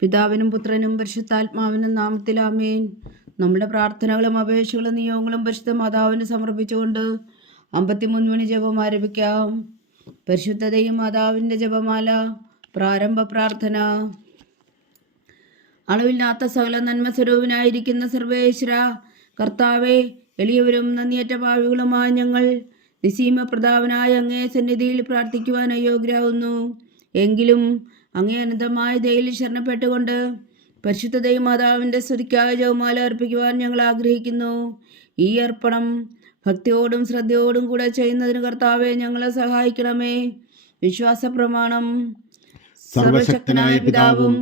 പിതാവിനും പുത്രനും പരിശുദ്ധാത്മാവിനും നാമത്തിൽ ആമേൻ. നമ്മുടെ പ്രാർത്ഥനകളും അപേക്ഷകളും നിയോഗങ്ങളും പരിശുദ്ധ മാതാവിന് സമർപ്പിച്ചുകൊണ്ട് 53 മണി ജപം ആരംഭിക്കാം. പരിശുദ്ധതയും മാതാവിൻ്റെ ജപമാല. പ്രാരംഭ പ്രാർത്ഥന. അളവില്ലാത്ത സകല നന്മ സ്വരൂപനായിരിക്കുന്ന സർവേശ്വര കർത്താവെ, എളിയവരും നന്ദിയറ്റ പാവികളുമായ ഞങ്ങൾ നിസീമ പ്രതാപനായ അങ്ങേ സന്നിധിയിൽ പ്രാർത്ഥിക്കുവാൻ അയോഗ്യരാകുന്നു. എങ്കിലും അങ്ങേ അനന്തമായ ദയയിൽ ശരണപ്പെട്ടുകൊണ്ട് പരിശുദ്ധ മാതാവിൻ്റെ സ്തുതിക്കായ ജപമാല അർപ്പിക്കുവാൻ ഞങ്ങൾ ആഗ്രഹിക്കുന്നു. ഈ അർപ്പണം ഭക്തിയോടും ശ്രദ്ധയോടും കൂടെ ചെയ്യുന്നതിന് കർത്താവെ ഞങ്ങളെ സഹായിക്കണമേ. വിശ്വാസ പ്രമാണം. സർവശക്തനായ പിതാവും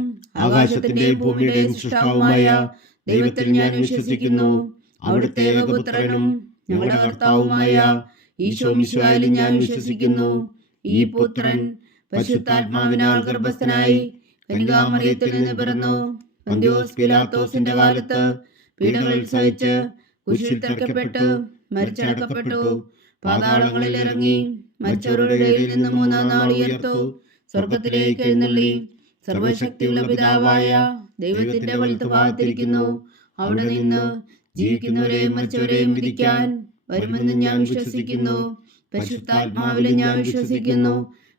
ആകാശത്തിന്റെയും ഭൂമിയുടെയും സൃഷ്ടാവുമായ ദൈവത്തിൽ ഞാൻ വിശ്വസിക്കുന്നു. അവിടുത്തെ ഏകപുത്രനും ഞങ്ങളുടെ കർത്താവുമായ ഈശോ മിശിഹായിലും ഞാൻ വിശ്വസിക്കുന്നു. ഈ പുത്രൻ പരിശുദ്ധാത്മാവിനാൽ ഗർഭസ്ഥനായി കന്യകാമറിയത്തിൽ നിന്ന് പിറന്നു. പന്തിയോസ് പിലാത്തോസിന്റെ കാലത്ത് പീഡകൾ സഹിച്ച് കുരിശിൽ തറയ്ക്കപ്പെട്ടു മരിച്ചടക്കപ്പെട്ടു. പാതാളങ്ങളിൽ ഇറങ്ങി മരിച്ചവരുടെ ഇടയിൽ നിന്ന് 3-ാം നാൾ ഉയർത്തു. സ്വർഗത്തിലേക്ക് എഴുന്നള്ളി സർവശക്തിയുള്ള പിതാവായ ദൈവത്തിന്റെ വലത്തുഭാഗത്തിരിക്കുന്നു. അവിടെ നിന്ന് ജീവിക്കുന്നവരെയും മരിച്ചവരെയും വിധിക്കാൻ വരുമെന്ന് ഞാൻ വിശ്വസിക്കുന്നു. പരിശുദ്ധാത്മാവിലും ഞാൻ വിശ്വസിക്കുന്നു.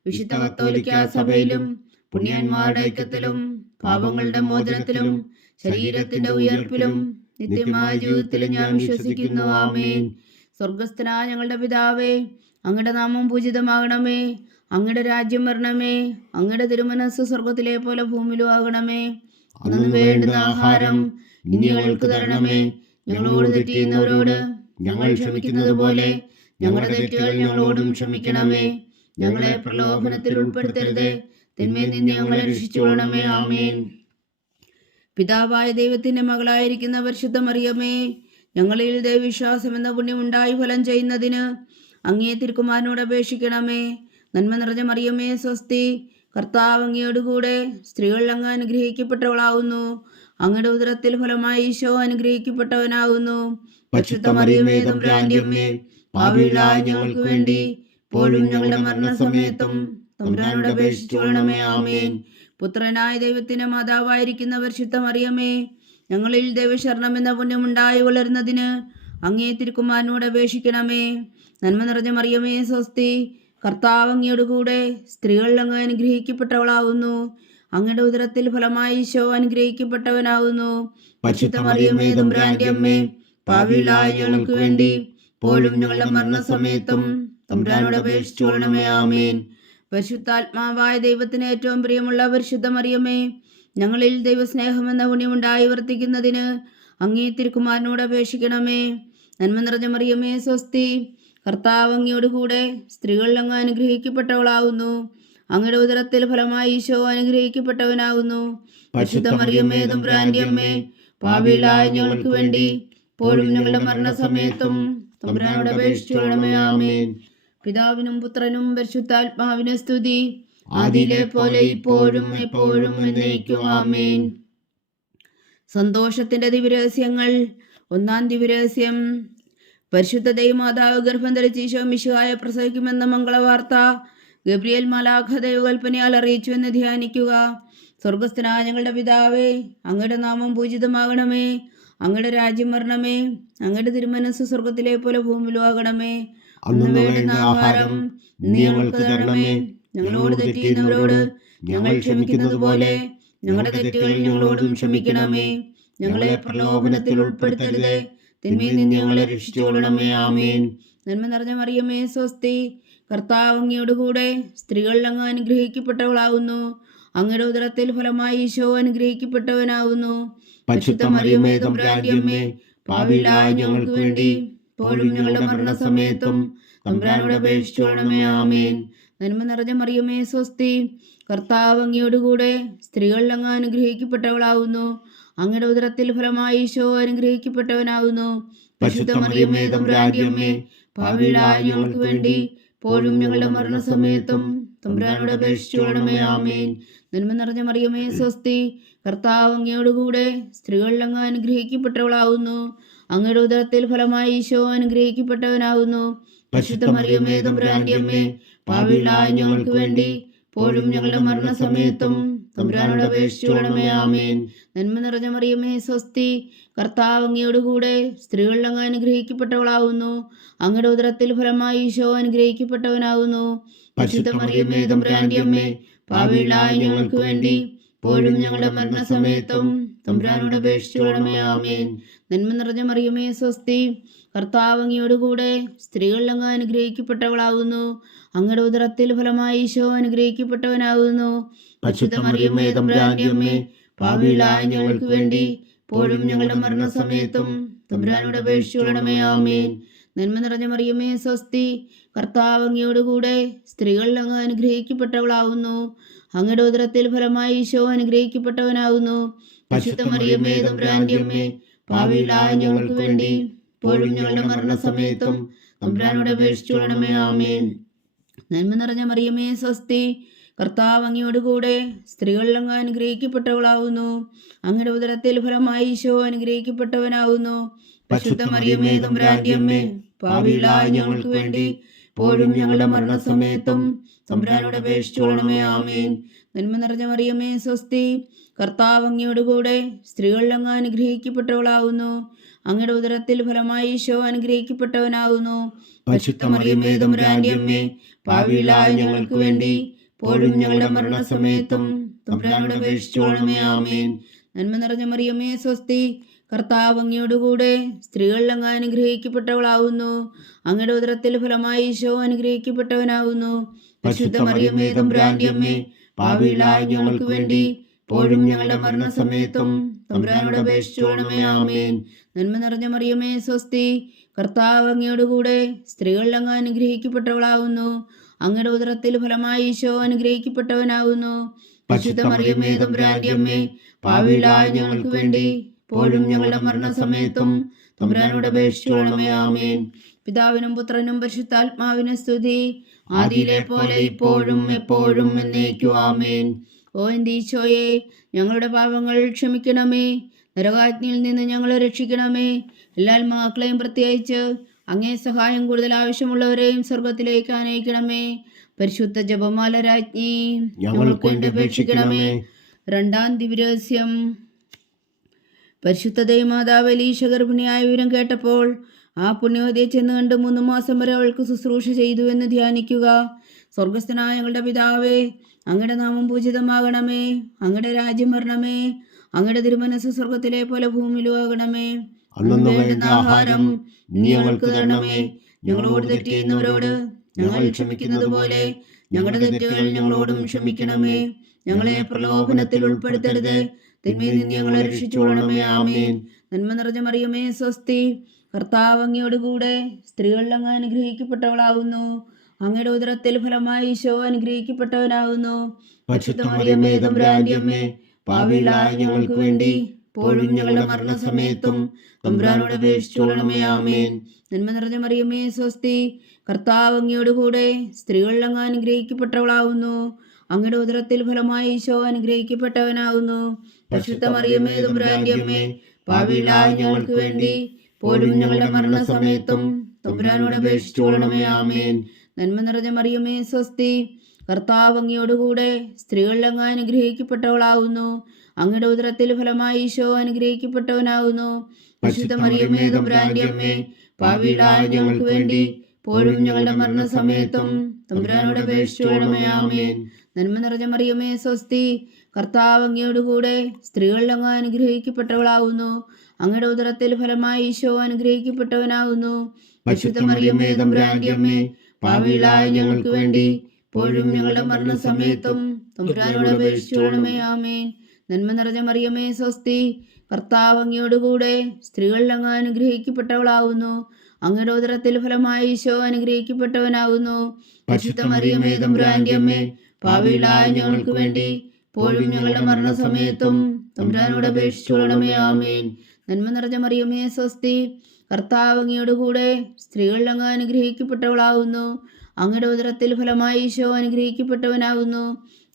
വിശുദ്ധ കത്തോലിക്കാ സഭയിലും പുണ്യന്മാരുടെ ഐക്യത്തിലും പാപങ്ങളുടെ മോചനത്തിലും ശരീരത്തിന്റെ ഉയർപ്പിലും നിത്യമായ ജീവിതത്തിലും ഞാൻ വിശ്വസിക്കുന്നു. ആമേൻ. സ്വർഗസ്ഥനായ ഞങ്ങളുടെ പിതാവേ, അങ്ങയുടെ നാമം പൂജിതമാകണമേ. അങ്ങയുടെ രാജ്യം വരണമേ. അങ്ങയുടെ തിരുമനസ്സ് സ്വർഗത്തിലെ പോലെ ഭൂമിയിലും ആകണമേ. അന്നു വേണ്ടുന്ന ആഹാരം ഇനി ഞങ്ങൾക്ക് തരണമേ. ഞങ്ങളോട് തെറ്റ് ചെയ്യുന്നവരോട് ഞങ്ങൾ ക്ഷമിക്കുന്നത് പോലെ ഞങ്ങളുടെ തെറ്റുകൾ ഞങ്ങളോടും ക്ഷമിക്കണമേ. ഞങ്ങളെ പ്രലോഭനത്തിൽ ഉൾപ്പെടുത്തരുതേ, തിന്മയിൽ നിന്ന് ഞങ്ങളെ രക്ഷിച്ചുകൊള്ളണമേ. ആമേൻ. പിതാവായ ദൈവത്തിന്റെ മകളായിരിക്കുന്ന പരിശുദ്ധ മറിയമേ, ഞങ്ങളിൽ ദൈവവിശ്വാസം എന്ന പുണ്യമുണ്ടായി ഫലം ചെയ്യുന്നതിന് അങ്ങേ തിരുക്കുമാരനോട് അപേക്ഷിക്കണമേ. നന്മ നിറഞ്ഞ മറിയമേ സ്വസ്തി, കർത്താവ് അങ്ങയോടുകൂടെ സ്ത്രീകൾ അങ്ങ് അനുഗ്രഹിക്കപ്പെട്ടവളാകുന്നു. അങ്ങയുടെ ഉദരത്തിൽ ഫലമായി ഈശോ അനുഗ്രഹിക്കപ്പെട്ടവനാകുന്നു. പരിശുദ്ധ മറിയമേ തമ്പുരാന്റെ അമ്മേ, പാപികളായ ഞങ്ങൾക്ക് വേണ്ടി ഇപ്പോഴും ഞങ്ങളുടെ മരണസമയത്തും തമ്പുരാനോട് അപേക്ഷിച്ചുകൊള്ളണമേ. ആമേൻ. പുത്രനായ ദൈവത്തിന്റെ മാതാവായിരിക്കുന്ന പരിശുദ്ധ മറിയമേ, ഞങ്ങളിൽ ദൈവശരണം എന്ന പുണ്യമുണ്ടായി വളരുന്നതിന് അങ്ങേ തിരുക്കുമാരനോട് അപേക്ഷിക്കണമേ. നന്മ നിറഞ്ഞ മറിയമേ സ്വസ്തി, കർത്താവ് അങ്ങയോടുകൂടെ സ്ത്രീകൾ അങ്ങ് അനുഗ്രഹിക്കപ്പെട്ടവളാകുന്നു. അങ്ങയുടെ ഉദരത്തിൽ ഫലമായി ഈശോ അനുഗ്രഹിക്കപ്പെട്ടവനാകുന്നു. പരിശുദ്ധ മറിയമേ തമ്പുരാന്റെ അമ്മേ, പാപികളായ ഞങ്ങൾക്ക് വേണ്ടി ഇപ്പോഴും ഞങ്ങളുടെ മരണസമയത്തും തമ്പുരാനോട് അപേക്ഷിച്ചുകൊള്ളണമേ. ആമേൻ. പരിശുദ്ധാത്മാവായ ദൈവത്തിന് ഏറ്റവും പ്രിയമുള്ള പരിശുദ്ധ മറിയമേ, ഞങ്ങളിൽ ദൈവസ്നേഹം എന്ന പുണ്യമുണ്ടായി വർത്തിക്കുന്നതിന് അങ്ങേ തിരുക്കുമാരനോട് അപേക്ഷിക്കണമേ. നന്മ നിറഞ്ഞ മറിയമേ സ്വസ്തി, കർത്താവ് അങ്ങയോടുകൂടെ സ്ത്രീകൾ അങ്ങ് അനുഗ്രഹിക്കപ്പെട്ടവളാകുന്നു. അങ്ങയുടെ ഉദരത്തിൽ ഫലമായി ഈശോ അനുഗ്രഹിക്കപ്പെട്ടവനാകുന്നു. പരിശുദ്ധ മറിയമേ തമ്പുരാന്റെ അമ്മേ, പാപികളായ ഞങ്ങൾക്ക് വേണ്ടി ഇപ്പോഴും ഞങ്ങളുടെ മരണസമയത്തും തമ്പുരാനോട് അപേക്ഷിച്ചുകൊള്ളണമേ. ആമേൻ. പിതാവിനും പുത്രനും പരിശുദ്ധാത്മാവിന് സ്തുതി, ആദിയിലെ പോലെ ഇപ്പോഴും എപ്പോഴും എന്നേക്കും. ആമേൻ. സന്തോഷത്തിന്റെ ദിവ്യരഹസ്യങ്ങൾ. 1-ാം ദിവ്യരഹസ്യം. പരിശുദ്ധ ദൈവമാതാവ് ഗർഭം ധരിച്ച് ഈശോ മിശിഹായെ പ്രസവിക്കുമെന്ന മംഗളവാർത്ത ഗബ്രിയേൽ മാലാഖ ദൈവകൽപ്പനയാൽ അറിയിച്ചു എന്ന് ധ്യാനിക്കുക. സ്വർഗസ്ഥനായ ഞങ്ങളുടെ പിതാവേ, അങ്ങയുടെ നാമം പൂജിതമാകണമേ. അങ്ങയുടെ രാജ്യം വരണമേ. അങ്ങയുടെ തിരുമനസ്സ് സ്വർഗത്തിലെ പോലെ ഭൂമിയിലും ആകണമേ. അന്ന് വേണ്ടുന്ന ആഹാരം ഇന്ന് ഞങ്ങൾക്ക് തരണമേ. ഞങ്ങളോട് തെറ്റ് ചെയ്യുന്നവരോട് ഞങ്ങൾ ക്ഷമിക്കുന്നത് പോലെ ഞങ്ങളുടെ തെറ്റുകൾ ഞങ്ങളോടും ക്ഷമിക്കണമേ. ഞങ്ങളെ പ്രലോഭനത്തിൽ ഉൾപ്പെടുത്തരുതേ, തിന്മയിൽ നിന്ന് ഞങ്ങളെ രക്ഷിച്ചുകൊള്ളണമേ. ആമേൻ. നന്മ നിറഞ്ഞ മറിയമേ സ്വസ്തി, കർത്താവ് അങ്ങയോടുകൂടെ സ്ത്രീകൾ അങ്ങ് അനുഗ്രഹിക്കപ്പെട്ടവളാകുന്നു. അങ്ങയുടെ ഉദരത്തിൽ ഫലമായി ഈശോ അനുഗ്രഹിക്കപ്പെട്ടവനാകുന്നു. പരിശുദ്ധ മറിയമേ തമ്പുരാന്റെ അമ്മേ, പാപികളായ ഞങ്ങൾക്ക് വേണ്ടി ഇപ്പോഴും ഞങ്ങളുടെ മരണസമയത്തും തമ്പുരാനോട് അപേക്ഷിച്ചുകൊള്ളണമേ. ആമേൻ. നന്മ നിറഞ്ഞ മറിയമേ സ്വസ്തി, കർത്താവ് അങ്ങയോടുകൂടെ സ്ത്രീകൾ അങ്ങ് അനുഗ്രഹിക്കപ്പെട്ടവളാകുന്നു. അങ്ങയുടെ ഉദരത്തിൽ ഫലമായി ഈശോ അനുഗ്രഹിക്കപ്പെട്ടവനാകുന്നു. പരിശുദ്ധ മറിയമേ തമ്പുരാന്റെ അമ്മേ, പാപികളായ ഞങ്ങൾക്ക് വേണ്ടി ഇപ്പോഴും ഞങ്ങളുടെ മരണസമയത്തും തമ്പുരാനോട് അപേക്ഷിച്ചുകൊള്ളണമേ. ആമേൻ. നന്മ നിറഞ്ഞ മറിയമേ സ്വസ്തി, കർത്താവ് അങ്ങയോടുകൂടെ സ്ത്രീകൾ അങ്ങ് അനുഗ്രഹിക്കപ്പെട്ടവളാകുന്നു. അങ്ങയുടെ ഉദരത്തിൽ ഫലമായി ഈശോ അനുഗ്രഹിക്കപ്പെട്ടവനാകുന്നു. പരിശുദ്ധ മറിയമേ തമ്പുരാന്റെ അമ്മേ, പാപികളായ ഞങ്ങൾക്ക് വേണ്ടി ഇപ്പോഴും ഞങ്ങളുടെ മരണസമയത്തും തമ്പുരാനോട് അപേക്ഷിച്ചുകൊള്ളണമേ. ആമേൻ. നന്മ നിറഞ്ഞ മറിയമേ സ്വസ്തി, കർത്താവ് അങ്ങയോടുകൂടെ സ്ത്രീകളിൽ അങ്ങ് അനുഗ്രഹിക്കപ്പെട്ടവളാവുന്നു. അങ്ങയുടെ ഉദരത്തിൽ ഫലമായി ഈശോ അനുഗ്രഹിക്കപ്പെട്ടവനാകുന്നു. പരിശുദ്ധ മറിയമേ തമ്പുരാന്റെ അമ്മേ, പാപികളായ ഞങ്ങൾക്ക് വേണ്ടി ഇപ്പോഴും ഞങ്ങളുടെ മരണസമയത്തും തമ്പുരാനോട് അപേക്ഷിച്ചുകൊള്ളണമേ. ആമേൻ. നന്മ നിറഞ്ഞ മറിയമേ സ്വസ്തി, കർത്താവ് അങ്ങയോടുകൂടെ സ്ത്രീകളിൽ അങ്ങ് അനുഗ്രഹിക്കപ്പെട്ടവളാകുന്നു. അങ്ങയുടെ ഉദരത്തിൽ ഫലമായി ഈശോ അനുഗ്രഹിക്കപ്പെട്ടവനാകുന്നു. പരിശുദ്ധ മറിയമേ തമ്പുരാന്റെ അമ്മേ, പാപികളായ ഞങ്ങൾക്ക് വേണ്ടി ഇപ്പോഴും ഞങ്ങളുടെ മരണസമയത്തും തമ്പുരാനോട് അപേക്ഷിച്ചുകൊള്ളണമേ. ആമേൻ. നന്മ നിറഞ്ഞ മറിയമേ സ്വസ്തി, കർത്താവ് അങ്ങയോടുകൂടെ സ്ത്രീകളിൽ അങ്ങ് അനുഗ്രഹിക്കപ്പെട്ടവളാകുന്നു. അങ്ങയുടെ ഉദരത്തിൽ ഫലമായി ഈശോ അനുഗ്രഹിക്കപ്പെട്ടവനാകുന്നു. പരിശുദ്ധ മറിയമേ തമ്പുരാന്റെ അമ്മേ, പാപികളായ ഞങ്ങൾക്ക് വേണ്ടി ഇപ്പോഴും ഞങ്ങളുടെ മരണസമയത്തും തമ്പുരാനോട് അപേക്ഷിച്ചുകൊള്ളണമേ. ആമേൻ. നന്മ നിറഞ്ഞ മറിയമേ സ്വസ്തി, കർത്താവ് അങ്ങയോടുകൂടെ സ്ത്രീകളിൽ അങ്ങ് അനുഗ്രഹിക്കപ്പെട്ടവളാകുന്നു. അങ്ങയുടെ ഉദരത്തിൽ ഫലമായി ഈശോ അനുഗ്രഹിക്കപ്പെട്ടവനാകുന്നു. പരിശുദ്ധ മറിയമേ തമ്പുരാന്റെ അമ്മേ, പാപികളായ ഞങ്ങൾക്ക് വേണ്ടി ഇപ്പോഴും ഞങ്ങളുടെ മരണസമയത്തും തമ്പുരാനോട് അപേക്ഷിച്ചുകൊള്ളണമേ. ആമേൻ. നന്മ നിറഞ്ഞ മറിയമേ സ്വസ്തി, കർത്താവ് അങ്ങയോടുകൂടെ സ്ത്രീകളിൽ അങ്ങ് അനുഗ്രഹിക്കപ്പെട്ടവളാകുന്നു. അങ്ങയുടെ ഉദരത്തിൽ ഫലമായി ഈശോ അനുഗ്രഹിക്കപ്പെട്ടവനാകുന്നു. പരിശുദ്ധ മറിയമേ തമ്പുരാന്റെ അമ്മേ, പാപികളായ ഞങ്ങൾക്ക് വേണ്ടി ഇപ്പോഴും ഞങ്ങളുടെ മരണസമയത്തും തമ്പുരാനോട് അപേക്ഷിച്ചുകൊള്ളണമേ. ആമേൻ. നന്മ നിറഞ്ഞ മറിയമേ സ്വസ്തി, കർത്താവ് അങ്ങയോടുകൂടെ സ്ത്രീകളിൽ അങ്ങ് അനുഗ്രഹിക്കപ്പെട്ടവളാകുന്നു. അങ്ങയുടെ ഉദരത്തിൽ ഫലമായി ഈശോ അനുഗ്രഹിക്കപ്പെട്ടവനാകുന്നു. പരിശുദ്ധ മറിയമേ തമ്പുരാന്റെ അമ്മേ, പാപികളായ ഞങ്ങൾക്ക് വേണ്ടി ഇപ്പോഴും ഞങ്ങളുടെ മരണസമയത്തും തമ്പുരാനോട് അപേക്ഷിച്ചുകൊള്ളണമേ. ആമേൻ. നന്മ നിറഞ്ഞ മറിയമേ സ്വസ്തി, കർത്താവ് അങ്ങയോടുകൂടെ സ്ത്രീകളിൽ അങ്ങ് അനുഗ്രഹിക്കപ്പെട്ടവളാകുന്നു. അങ്ങയുടെ ഉദരത്തിൽ ഫലമായി ഈശോ അനുഗ്രഹിക്കപ്പെട്ടവനാകുന്നു. പരിശുദ്ധ മറിയമേ തമ്പുരാന്റെ അമ്മേ, പാപികളായ ഞങ്ങൾക്ക് വേണ്ടി ഇപ്പോഴും ഞങ്ങളുടെ മരണസമയത്തും തമ്പുരാനോട് അപേക്ഷിച്ചുകൊള്ളണമേ. ആമേൻ. പിതാവിനും പുത്രനും പരിശുദ്ധാത്മാവിനും സ്തുതി, ആദിയിലെ പോലെ ഇപ്പോഴും എപ്പോഴും എന്നേക്കും. ആമേൻ. ഓ എൻ്റെ ഈശോയെ, ഞങ്ങളുടെ പാപങ്ങൾ ക്ഷമിക്കണമേ. നരകാഗ്നിയിൽ നിന്ന് ഞങ്ങളെ രക്ഷിക്കണമേ. എല്ലാ ആത്മാക്കളെയും പ്രത്യേകിച്ച് അങ്ങേ സഹായം കൂടുതൽ ആവശ്യമുള്ളവരെയും സ്വർഗത്തിലേക്ക് ആനയിക്കണമേ. പരിശുദ്ധ ജപമാല രാജ്ഞി ഞങ്ങൾക്ക് വേണ്ടി അപേക്ഷിക്കണമേ. രണ്ടാം ദിവ്യരഹസ്യം. പരിശുദ്ധ ദൈവമാതാവ് എലീശ ഗർഭിണിയായ വിവരം കേട്ടപ്പോൾ ആ പുണ്യവതിയെ ചെന്ന് കണ്ട് 3 മാസം വരെ അവൾക്ക് ശുശ്രൂഷ ചെയ്തു എന്ന് ധ്യാനിക്കുക. സ്വർഗസ്ഥനായ ഞങ്ങളുടെ പിതാവേ, അങ്ങയുടെ നാമം പൂജിതമാകണമേ. അങ്ങയുടെ രാജ്യം വരണമേ. അങ്ങയുടെ തിരുമനസ്സ് സ്വർഗത്തിലെ പോലെ ഭൂമിയിലും ആകണമേ. അന്നു വേണ്ടുന്ന ആഹാരം നീ ഞങ്ങൾക്ക് തരണമേ. ഞങ്ങളോട് തെറ്റ് ചെയ്യുന്നവരോട് ഞങ്ങൾ ക്ഷമിക്കുന്നത് പോലെ ഞങ്ങളുടെ തെറ്റുകൾ ഞങ്ങളോടും ക്ഷമിക്കണമേ. ഞങ്ങളെ പ്രലോഭനത്തിൽ ഉൾപ്പെടുത്തരുത്, തിന്മയിൽ നിന്ന് ഞങ്ങളെ രക്ഷിച്ചുകൊള്ളണമേ. ആമേൻ. നന്മ നിറഞ്ഞ മറിയമേ സ്വസ്തി, കർത്താവ് അങ്ങയോടുകൂടെ സ്ത്രീകളിൽ അങ്ങ് അനുഗ്രഹിക്കപ്പെട്ടവളാകുന്നു. അങ്ങയുടെ ഉദരത്തിൽ ഫലമായി ഈശോ അനുഗ്രഹിക്കപ്പെട്ടവനാകുന്നു. പരിശുദ്ധ മറിയമേ തമ്പുരാന്റെ അമ്മേ, പാപികളായ ഞങ്ങൾക്ക് വേണ്ടി ഇപ്പോഴും ഞങ്ങളുടെ മരണസമയത്തും തമ്പുരാനോട് അപേക്ഷിച്ചുകൊള്ളണമേ. ആമേൻ. നന്മ നിറഞ്ഞ മറിയമേ സ്വസ്തി, കർത്താവ് അങ്ങയോടുകൂടെ സ്ത്രീകളിൽ അങ്ങ് അനുഗ്രഹിക്കപ്പെട്ടവളാകുന്നു. അങ്ങയുടെ ഉദരത്തിൽ ഫലമായി ഈശോ അനുഗ്രഹിക്കപ്പെട്ടവനാകുന്നു. പരിശുദ്ധ മറിയമേ തമ്പുരാന്റെ അമ്മേ, പാപികളായ ഞങ്ങൾക്ക് വേണ്ടി ഇപ്പോഴും ഞങ്ങളുടെ മരണസമയത്തും തമ്പുരാനോട് അപേക്ഷിച്ചുകൊള്ളണമേ. ആമേൻ. നന്മ നിറഞ്ഞ മറിയമേ സ്വസ്തി, കർത്താവ് അങ്ങയോടുകൂടെ സ്ത്രീകളിൽ അങ്ങ് അനുഗ്രഹിക്കപ്പെട്ടവളാകുന്നു. അങ്ങയുടെ ഉദരത്തിൽ ഫലമായി ഈശോ അനുഗ്രഹിക്കപ്പെട്ടവനാകുന്നു. പരിശുദ്ധ മറിയമേ തമ്പുരാന്റെ അമ്മേ, പാപികളായ ഞങ്ങൾക്ക് വേണ്ടി ഇപ്പോഴും ഞങ്ങളുടെ മരണസമയത്തും തമ്പുരാനോട് അപേക്ഷിച്ചുകൊള്ളണമേ. ആമേൻ. നന്മ നിറഞ്ഞ മറിയമേ സ്വസ്തി, കർത്താവ് അങ്ങയോടുകൂടെ സ്ത്രീകളിൽ അങ്ങ് അനുഗ്രഹിക്കപ്പെട്ടവളാകുന്നു. അങ്ങയുടെ ഉദരത്തിൽ ഫലമായി ഈശോ അനുഗ്രഹിക്കപ്പെട്ടവനാകുന്നു. പരിശുദ്ധ മറിയമേ തമ്പുരാന്റെ അമ്മേ, പാപികളായ ഞങ്ങൾക്ക് വേണ്ടി ഇപ്പോഴും ഞങ്ങളുടെ മരണസമയത്തും തമ്പുരാനോട് അപേക്ഷിച്ചുകൊള്ളണമേ. ആമേൻ. നന്മ നിറഞ്ഞ മറിയമേ സ്വസ്തി, കർത്താവ് അങ്ങയോടുകൂടെ സ്ത്രീകളിൽ അങ്ങ് അനുഗ്രഹിക്കപ്പെട്ടവളാകുന്നു. അങ്ങയുടെ ഉദരത്തിൽ ഫലമായി ഈശോ അനുഗ്രഹിക്കപ്പെട്ടവനാകുന്നു. പരിശുദ്ധ മറിയമേ തമ്പുരാന്റെ അമ്മേ, പാപികളായ ഞങ്ങൾക്ക് വേണ്ടി ഇപ്പോഴും ഞങ്ങളുടെ മരണസമയത്തും തമ്പുരാനോട് അപേക്ഷിച്ചുകൊള്ളണമേ. ആമേൻ. നന്മ നിറഞ്ഞ മറിയമേ സ്വസ്തി, കർത്താവ് അങ്ങയോടുകൂടെ സ്ത്രീകളിൽ അങ്ങ് അനുഗ്രഹിക്കപ്പെട്ടവളാകുന്നു. അങ്ങയുടെ ഉദരത്തിൽ ഫലമായി ഈശോ അനുഗ്രഹിക്കപ്പെട്ടവനാകുന്നു.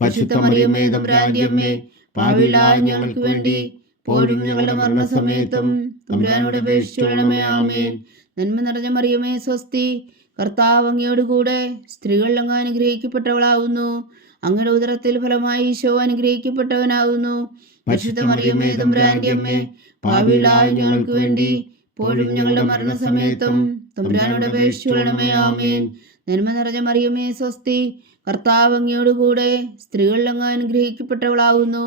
പരിശുദ്ധ മറിയമേ തമ്പുരാന്റെ അമ്മേ, പാപികളായ ഞങ്ങൾക്ക് വേണ്ടി ഇപ്പോഴും ഞങ്ങളുടെ മരണസമയത്തും തമ്പുരാനോട് അപേക്ഷിച്ചുകൊള്ളണമേ. ആമേൻ. നന്മ നിറഞ്ഞ മറിയമേ സ്വസ്തി, കർത്താവ് അങ്ങയോടുകൂടെ സ്ത്രീകളിൽ അങ്ങ് അനുഗ്രഹിക്കപ്പെട്ടവളാകുന്നു. അങ്ങയുടെ ഉദരത്തിൽ ഫലമായി ഈശോ അനുഗ്രഹിക്കപ്പെട്ടവനാകുന്നു. പരിശുദ്ധ മറിയമേ തമ്പുരാന്റെ അമ്മേ, പാപികളായ ഞങ്ങൾക്ക് വേണ്ടി ഇപ്പോഴും ഞങ്ങളുടെ മരണസമയത്തും തമ്പുരാനോട് അപേക്ഷിച്ചുകൊള്ളണമേ. ആമേൻ. നന്മ നിറഞ്ഞ മറിയമേ സ്വസ്തി, കർത്താവ് അങ്ങയോടുകൂടെ സ്ത്രീകളിൽ അങ്ങ് അനുഗ്രഹിക്കപ്പെട്ടവളാകുന്നു.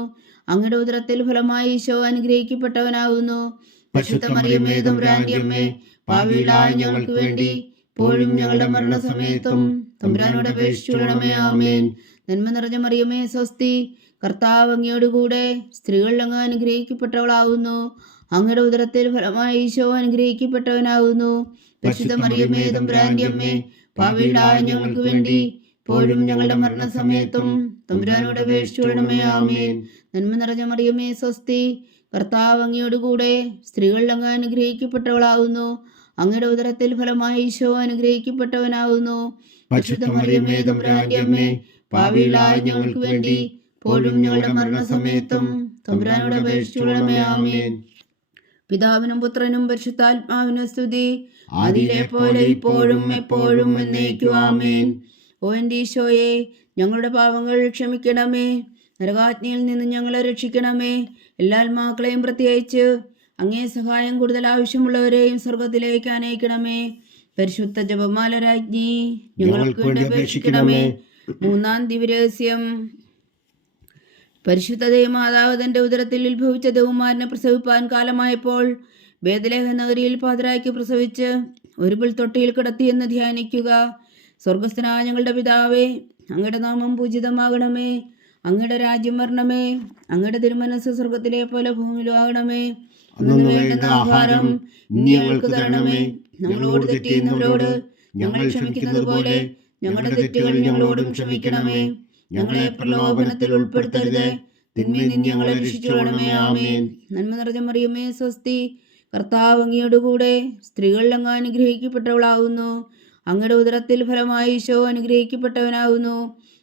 അങ്ങയുടെ ഉദരത്തിൽ ഫലമായി ഈശോ അനുഗ്രഹിക്കപ്പെട്ടവനാകുന്നു. പരിശുദ്ധ മറിയമേ തമ്പുരാന്റെ അമ്മേ, പാപികളായ ഞങ്ങൾക്ക് വേണ്ടി ഇപ്പോഴും ഞങ്ങളുടെ മരണസമയത്തും തമ്പുരാനോട് അപേക്ഷിച്ചുകൊള്ളണമേ. ആമേൻ. നന്മ നിറഞ്ഞ മറിയമേ സ്വസ്തി, കർത്താവ് അങ്ങയോടുകൂടെ സ്ത്രീകളിൽ അങ്ങ് അനുഗ്രഹിക്കപ്പെട്ടവളാകുന്നു. അങ്ങയുടെ ഉദരത്തിൽ ഫലമായി ഈശോ അനുഗ്രഹിക്കപ്പെട്ടവനാകുന്നു. പരിശുദ്ധ മറിയമേ തമ്പുരാന്റെ അമ്മേ, പാപികളായ ഞങ്ങൾക്ക് വേണ്ടി ഇപ്പോഴും ഞങ്ങളുടെ മരണസമയത്തും തമ്പുരാനോട് അപേക്ഷിച്ചുകൊള്ളണമേ. ആമേൻ. നന്മ നിറഞ്ഞ മറിയമേ സ്വസ്തി, കർത്താവ് അങ്ങയോടുകൂടെ സ്ത്രീകളിൽ അങ്ങ് അനുഗ്രഹിക്കപ്പെട്ടവളാകുന്നു. അങ്ങയുടെ ഉദരത്തിൽ ഫലമായി ഈശോ അനുഗ്രഹിക്കപ്പെട്ടവനാകുന്നു. പരിശുദ്ധ മറിയമേ തമ്പുരാന്റെ അമ്മേ, പാപികളായ ഞങ്ങൾക്ക് വേണ്ടി ഇപ്പോഴും ഞങ്ങളുടെ മരണസമയത്തും തമ്പുരാനോട് അപേക്ഷിച്ചുകൊള്ളണമേ. ആമേൻ. പിതാവിനും പുത്രനും പരിശുദ്ധാത്മാവിനും സ്തുതി, ആദിയിലെ പോലെ ഇപ്പോഴും എപ്പോഴും എന്നേക്കും. ആമേൻ. ഓ എൻ്റെ ഈശോയെ, ഞങ്ങളുടെ പാപങ്ങൾ ക്ഷമിക്കണമേ. നരകാജ്ഞയിൽ നിന്ന് ഞങ്ങളെ രക്ഷിക്കണമേ. എല്ലാ ആത്മാക്കളെയും പ്രത്യേകിച്ച് അങ്ങേ സഹായം കൂടുതൽ ആവശ്യമുള്ളവരെയും സ്വർഗത്തിലേക്ക് അനയിക്കണമേ. പരിശുദ്ധ ജപമാല രാജ്ഞി, ഞങ്ങൾക്ക് വേണ്ടി അപേക്ഷിക്കണമേ. മൂന്നാം ദിവ്യരഹസ്യം. പരിശുദ്ധ ദൈവമാതാവ് തന്റെ ഉദരത്തിൽ ഉത്ഭവിച്ച ദേവകുമാരനെ പ്രസവിപ്പാൻ കാലമായപ്പോൾ ബേത്ലഹേം നഗരിയിൽ പാതിരായ്ക്ക് പ്രസവിച്ച് ഒരു പുൽത്തൊട്ടിയിൽ കിടത്തിയെന്ന് ധ്യാനിക്കുക. സ്വർഗസ്ഥനായ ഞങ്ങളുടെ പിതാവേ, അങ്ങയുടെ നാമം പൂജിതമാകണമേ. അങ്ങയുടെ രാജ്യം വരണമേ. അങ്ങയുടെ തിരുമനസ് സ്വർഗത്തിലെ പോലെ ഭൂമിയിലും ആകണമേ. അന്നു വേണ്ടുന്ന ആഹാരം ഇന്ന് ഞങ്ങൾക്ക് തരണമേ. ഞങ്ങളോട് തെറ്റ് ചെയ്യുന്നവരോട് ഞങ്ങൾ ക്ഷമിക്കുന്നത് പോലെ ഞങ്ങളുടെ തെറ്റുകൾ ഞങ്ങളോടും ക്ഷമിക്കണമേ. ഞങ്ങളെ പ്രലോഭനത്തിൽ ഉൾപ്പെടുത്തരുത്, തിന്മയിൽ നിന്ന് ഞങ്ങളെ രക്ഷിച്ചുകൊള്ളണമേ. ആമേൻ. നന്മ നിറഞ്ഞ മറിയമേ സ്വസ്തി, കർത്താവ് അങ്ങയോടുകൂടെ സ്ത്രീകളിൽ അങ്ങ് അനുഗ്രഹിക്കപ്പെട്ടവളാകുന്നു. അങ്ങയുടെ ഉദരത്തിൽ ഫലമായി ഈശോ അനുഗ്രഹിക്കപ്പെട്ടവനാകുന്നു.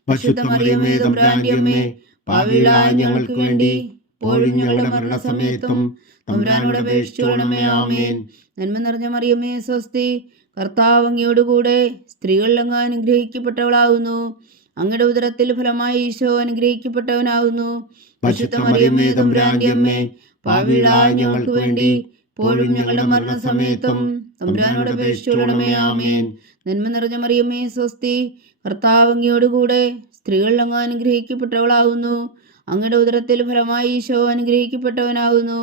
പരിശുദ്ധ മറിയമേ തമ്പുരാന്റെ അമ്മേ, പാപികളായ ഞങ്ങൾക്ക് വേണ്ടി ഇപ്പോഴും ഞങ്ങളുടെ മരണസമയത്തും തമ്പുരാനോട് അപേക്ഷിച്ചുകൊള്ളണമേ. ആമേൻ. നന്മ നിറഞ്ഞ മറിയമേ സ്വസ്തി, കർത്താവ് അങ്ങയോടുകൂടെ സ്ത്രീകളിൽ അങ്ങ് അനുഗ്രഹിക്കപ്പെട്ടവളാകുന്നു. അങ്ങയുടെ ഉദരത്തിൽ ഫലമായി ഈശോ അനുഗ്രഹിക്കപ്പെട്ടവനാകുന്നു. പരിശുദ്ധ മറിയമേ തമ്പുരാന്റെ അമ്മേ, പാപികളായ ഞങ്ങൾക്ക് വേണ്ടി ഇപ്പോഴും ഞങ്ങളുടെ മരണസമയത്തും തമ്പുരാനോട് അപേക്ഷിച്ചുകൊള്ളണമേ. ആമേൻ. നന്മ നിറഞ്ഞ മറിയമേ സ്വസ്തി, കർത്താവ് അങ്ങയോടുകൂടെ സ്ത്രീകളിൽ അങ്ങ് അനുഗ്രഹിക്കപ്പെട്ടവളാകുന്നു. അങ്ങയുടെ ഉദരത്തിൽ ഫലമായി ഈശോ അനുഗ്രഹിക്കപ്പെട്ടവനാകുന്നു.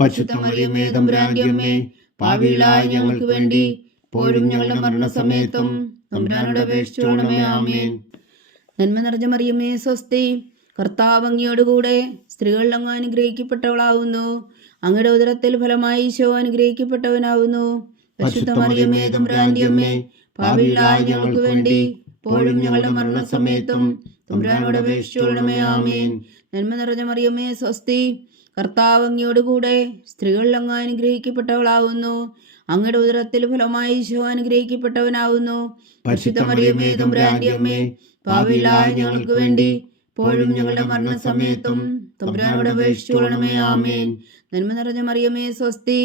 പരിശുദ്ധ മറിയമേ തമ്പുരാന്റെ അമ്മേ, പാപികളായ ഞങ്ങൾക്ക് വേണ്ടി ഇപ്പോഴും ഞങ്ങളുടെ മരണസമയത്തും തമ്പുരാനോട് അപേക്ഷിച്ചുകൊള്ളണമേ. ആമേൻ. നന്മ നിറഞ്ഞ മറിയമേ സ്വസ്തി, കർത്താവ് അങ്ങയോടുകൂടെ സ്ത്രീകളിൽ അങ്ങ് അനുഗ്രഹിക്കപ്പെട്ടവളാകുന്നു. അങ്ങയുടെ ഉദരത്തിൽ ഫലമായി ഈശോ അനുഗ്രഹിക്കപ്പെട്ടവനാകുന്നു. പരിശുദ്ധ മറിയമേ തമ്പുരാന്റെ അമ്മേ, പാപികളായ ഞങ്ങൾക്ക് വേണ്ടി ഇപ്പോഴും ഞങ്ങളുടെ മരണസമയത്തും തമ്പുരാനോട് അപേക്ഷിച്ചുകൊള്ളണമേ. ആമേൻ. നന്മ നിറഞ്ഞ മറിയമേ സ്വസ്തി, കർത്താവ് അങ്ങയോടുകൂടെ സ്ത്രീകളിൽ അങ്ങ് അനുഗ്രഹിക്കപ്പെട്ടവളാകുന്നു. അങ്ങയുടെ ഉദരത്തിൽ ഫലമായി ഈശോ അനുഗ്രഹിക്കപ്പെട്ടവനാകുന്നു. പരിശുദ്ധ മറിയമേ തമ്പുരാന്റെ അമ്മേ, പാപികളായ ഞങ്ങൾക്ക് വേണ്ടി ഇപ്പോഴും ഞങ്ങളുടെ മരണസമയത്തും തമ്പുരാനോട് അപേക്ഷിച്ചുകൊള്ളണമേ. ആമേൻ. നന്മ നിറഞ്ഞ മറിയമേ സ്വസ്തി,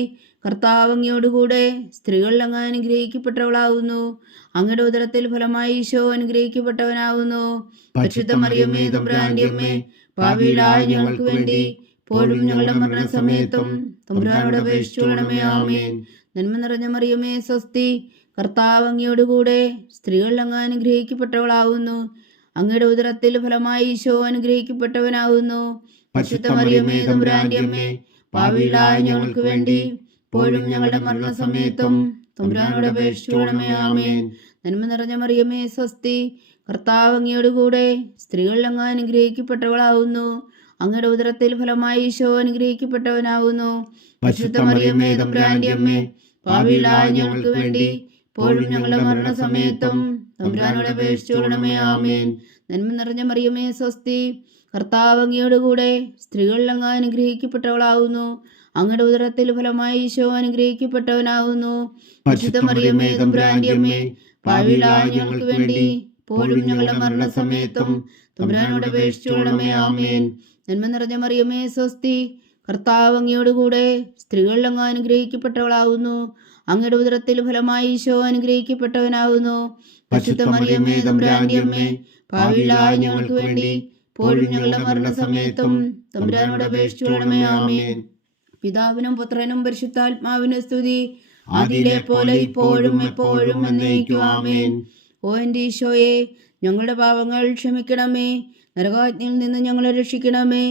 കർത്താവ് അങ്ങയോടുകൂടെ സ്ത്രീകളിൽ അങ്ങ് അനുഗ്രഹിക്കപ്പെട്ടവളാകുന്നു. അങ്ങയുടെ ഉദരത്തിൽ ഫലമായി ഈശോ അനുഗ്രഹിക്കപ്പെട്ടവനാകുന്നു. പരിശുദ്ധ മറിയമേ തമ്പുരാന്റെ അമ്മേ, പാപികളായ ഞങ്ങൾക്ക് വേണ്ടി ഇപ്പോഴും ഞങ്ങളുടെ മരണസമയത്തും തമ്പുരാനോട് അപേക്ഷിച്ചുകൊള്ളണമേ. ആമേൻ. നന്മ നിറഞ്ഞ മറിയമേ സ്വസ്തി, കർത്താവ് അങ്ങയോടുകൂടെ സ്ത്രീകളിൽ അങ്ങ് അനുഗ്രഹിക്കപ്പെട്ടവളാകുന്നു. അങ്ങയുടെ ഉദരത്തിൽ ഫലമായി ഈശോ അനുഗ്രഹിക്കപ്പെട്ടവനാകുന്നു. പരിശുദ്ധ മറിയമേ തമ്പുരാന്റെ അമ്മേ, പാപികളായ ഞങ്ങൾക്ക് വേണ്ടി ഇപ്പോഴും ഞങ്ങളുടെ മരണസമയത്തും തമ്പുരാനോട് അപേക്ഷിച്ചുകൊള്ളണമേ. ആമേൻ. നന്മ നിറഞ്ഞ മറിയമേ സ്വസ്തി, കർത്താവ് അങ്ങയോടുകൂടെ സ്ത്രീകളിൽ അങ്ങ് അനുഗ്രഹിക്കപ്പെട്ടവളാകുന്നു. അങ്ങയുടെ ഉദരത്തിൽ ഫലമായി ഈശോ അനുഗ്രഹിക്കപ്പെട്ടവനാകുന്നു. പരിശുദ്ധ മറിയമേ തമ്പുരാന്റെ അമ്മേ, പാപികളായ ഞങ്ങൾക്ക് വേണ്ടി ഇപ്പോഴും ഞങ്ങളുടെ മരണസമയത്തും തമ്പുരാനോട് അപേക്ഷിച്ചുകൊള്ളണമേ. ആമേൻ. നന്മ നിറഞ്ഞ മറിയമേ സ്വസ്തി, കർത്താവ് അങ്ങയോടുകൂടെ സ്ത്രീകളിൽ അങ്ങ് അനുഗ്രഹിക്കപ്പെട്ടവളാകുന്നു. അങ്ങയുടെ ഉദരത്തിൽ ഫലമായി ഈശോ അനുഗ്രഹിക്കപ്പെട്ടവനാകുന്നു. പരിശുദ്ധ മറിയമേ തമ്പുരാന്റെ അമ്മേ, പാപികളായ ഞങ്ങൾക്ക് വേണ്ടി ഇപ്പോഴും ഞങ്ങളുടെ മരണസമയത്തും തമ്പുരാനോട് അപേക്ഷിച്ചുകൊള്ളണമേ. ആമേൻ. നന്മ നിറഞ്ഞ മറിയമേ സ്വസ്തി, കർത്താവ് അങ്ങയോടുകൂടെ സ്ത്രീകളിൽ അങ്ങ് അനുഗ്രഹിക്കപ്പെട്ടവളാകുന്നു. അങ്ങയുടെ ഉദരത്തിൽ ഫലമായി ഈശോ അനുഗ്രഹിക്കപ്പെട്ടവനാകുന്നു. പരിശുദ്ധ മറിയമേ തമ്പുരാന്റെ അമ്മേ, പാപികളായ ഞങ്ങൾക്ക് വേണ്ടി ഇപ്പോഴും ഞങ്ങളുടെ മരണസമയത്തും തമ്പുരാനോട് അപേക്ഷിച്ചുകൊള്ളണമേ. ആമേൻ. പിതാവിനും പുത്രനും പരിശുദ്ധാത്മാവിനും സ്തുതി, ആദിയിലെ പോലെ ഇപ്പോഴും എപ്പോഴും എന്നേക്കും. ആമേൻ. ഓ എൻ്റെ ഈശോയെ, ഞങ്ങളുടെ പാപങ്ങൾ ക്ഷമിക്കണമേ, നരകാജ്ഞയിൽ നിന്ന് ഞങ്ങളെ രക്ഷിക്കണമേ.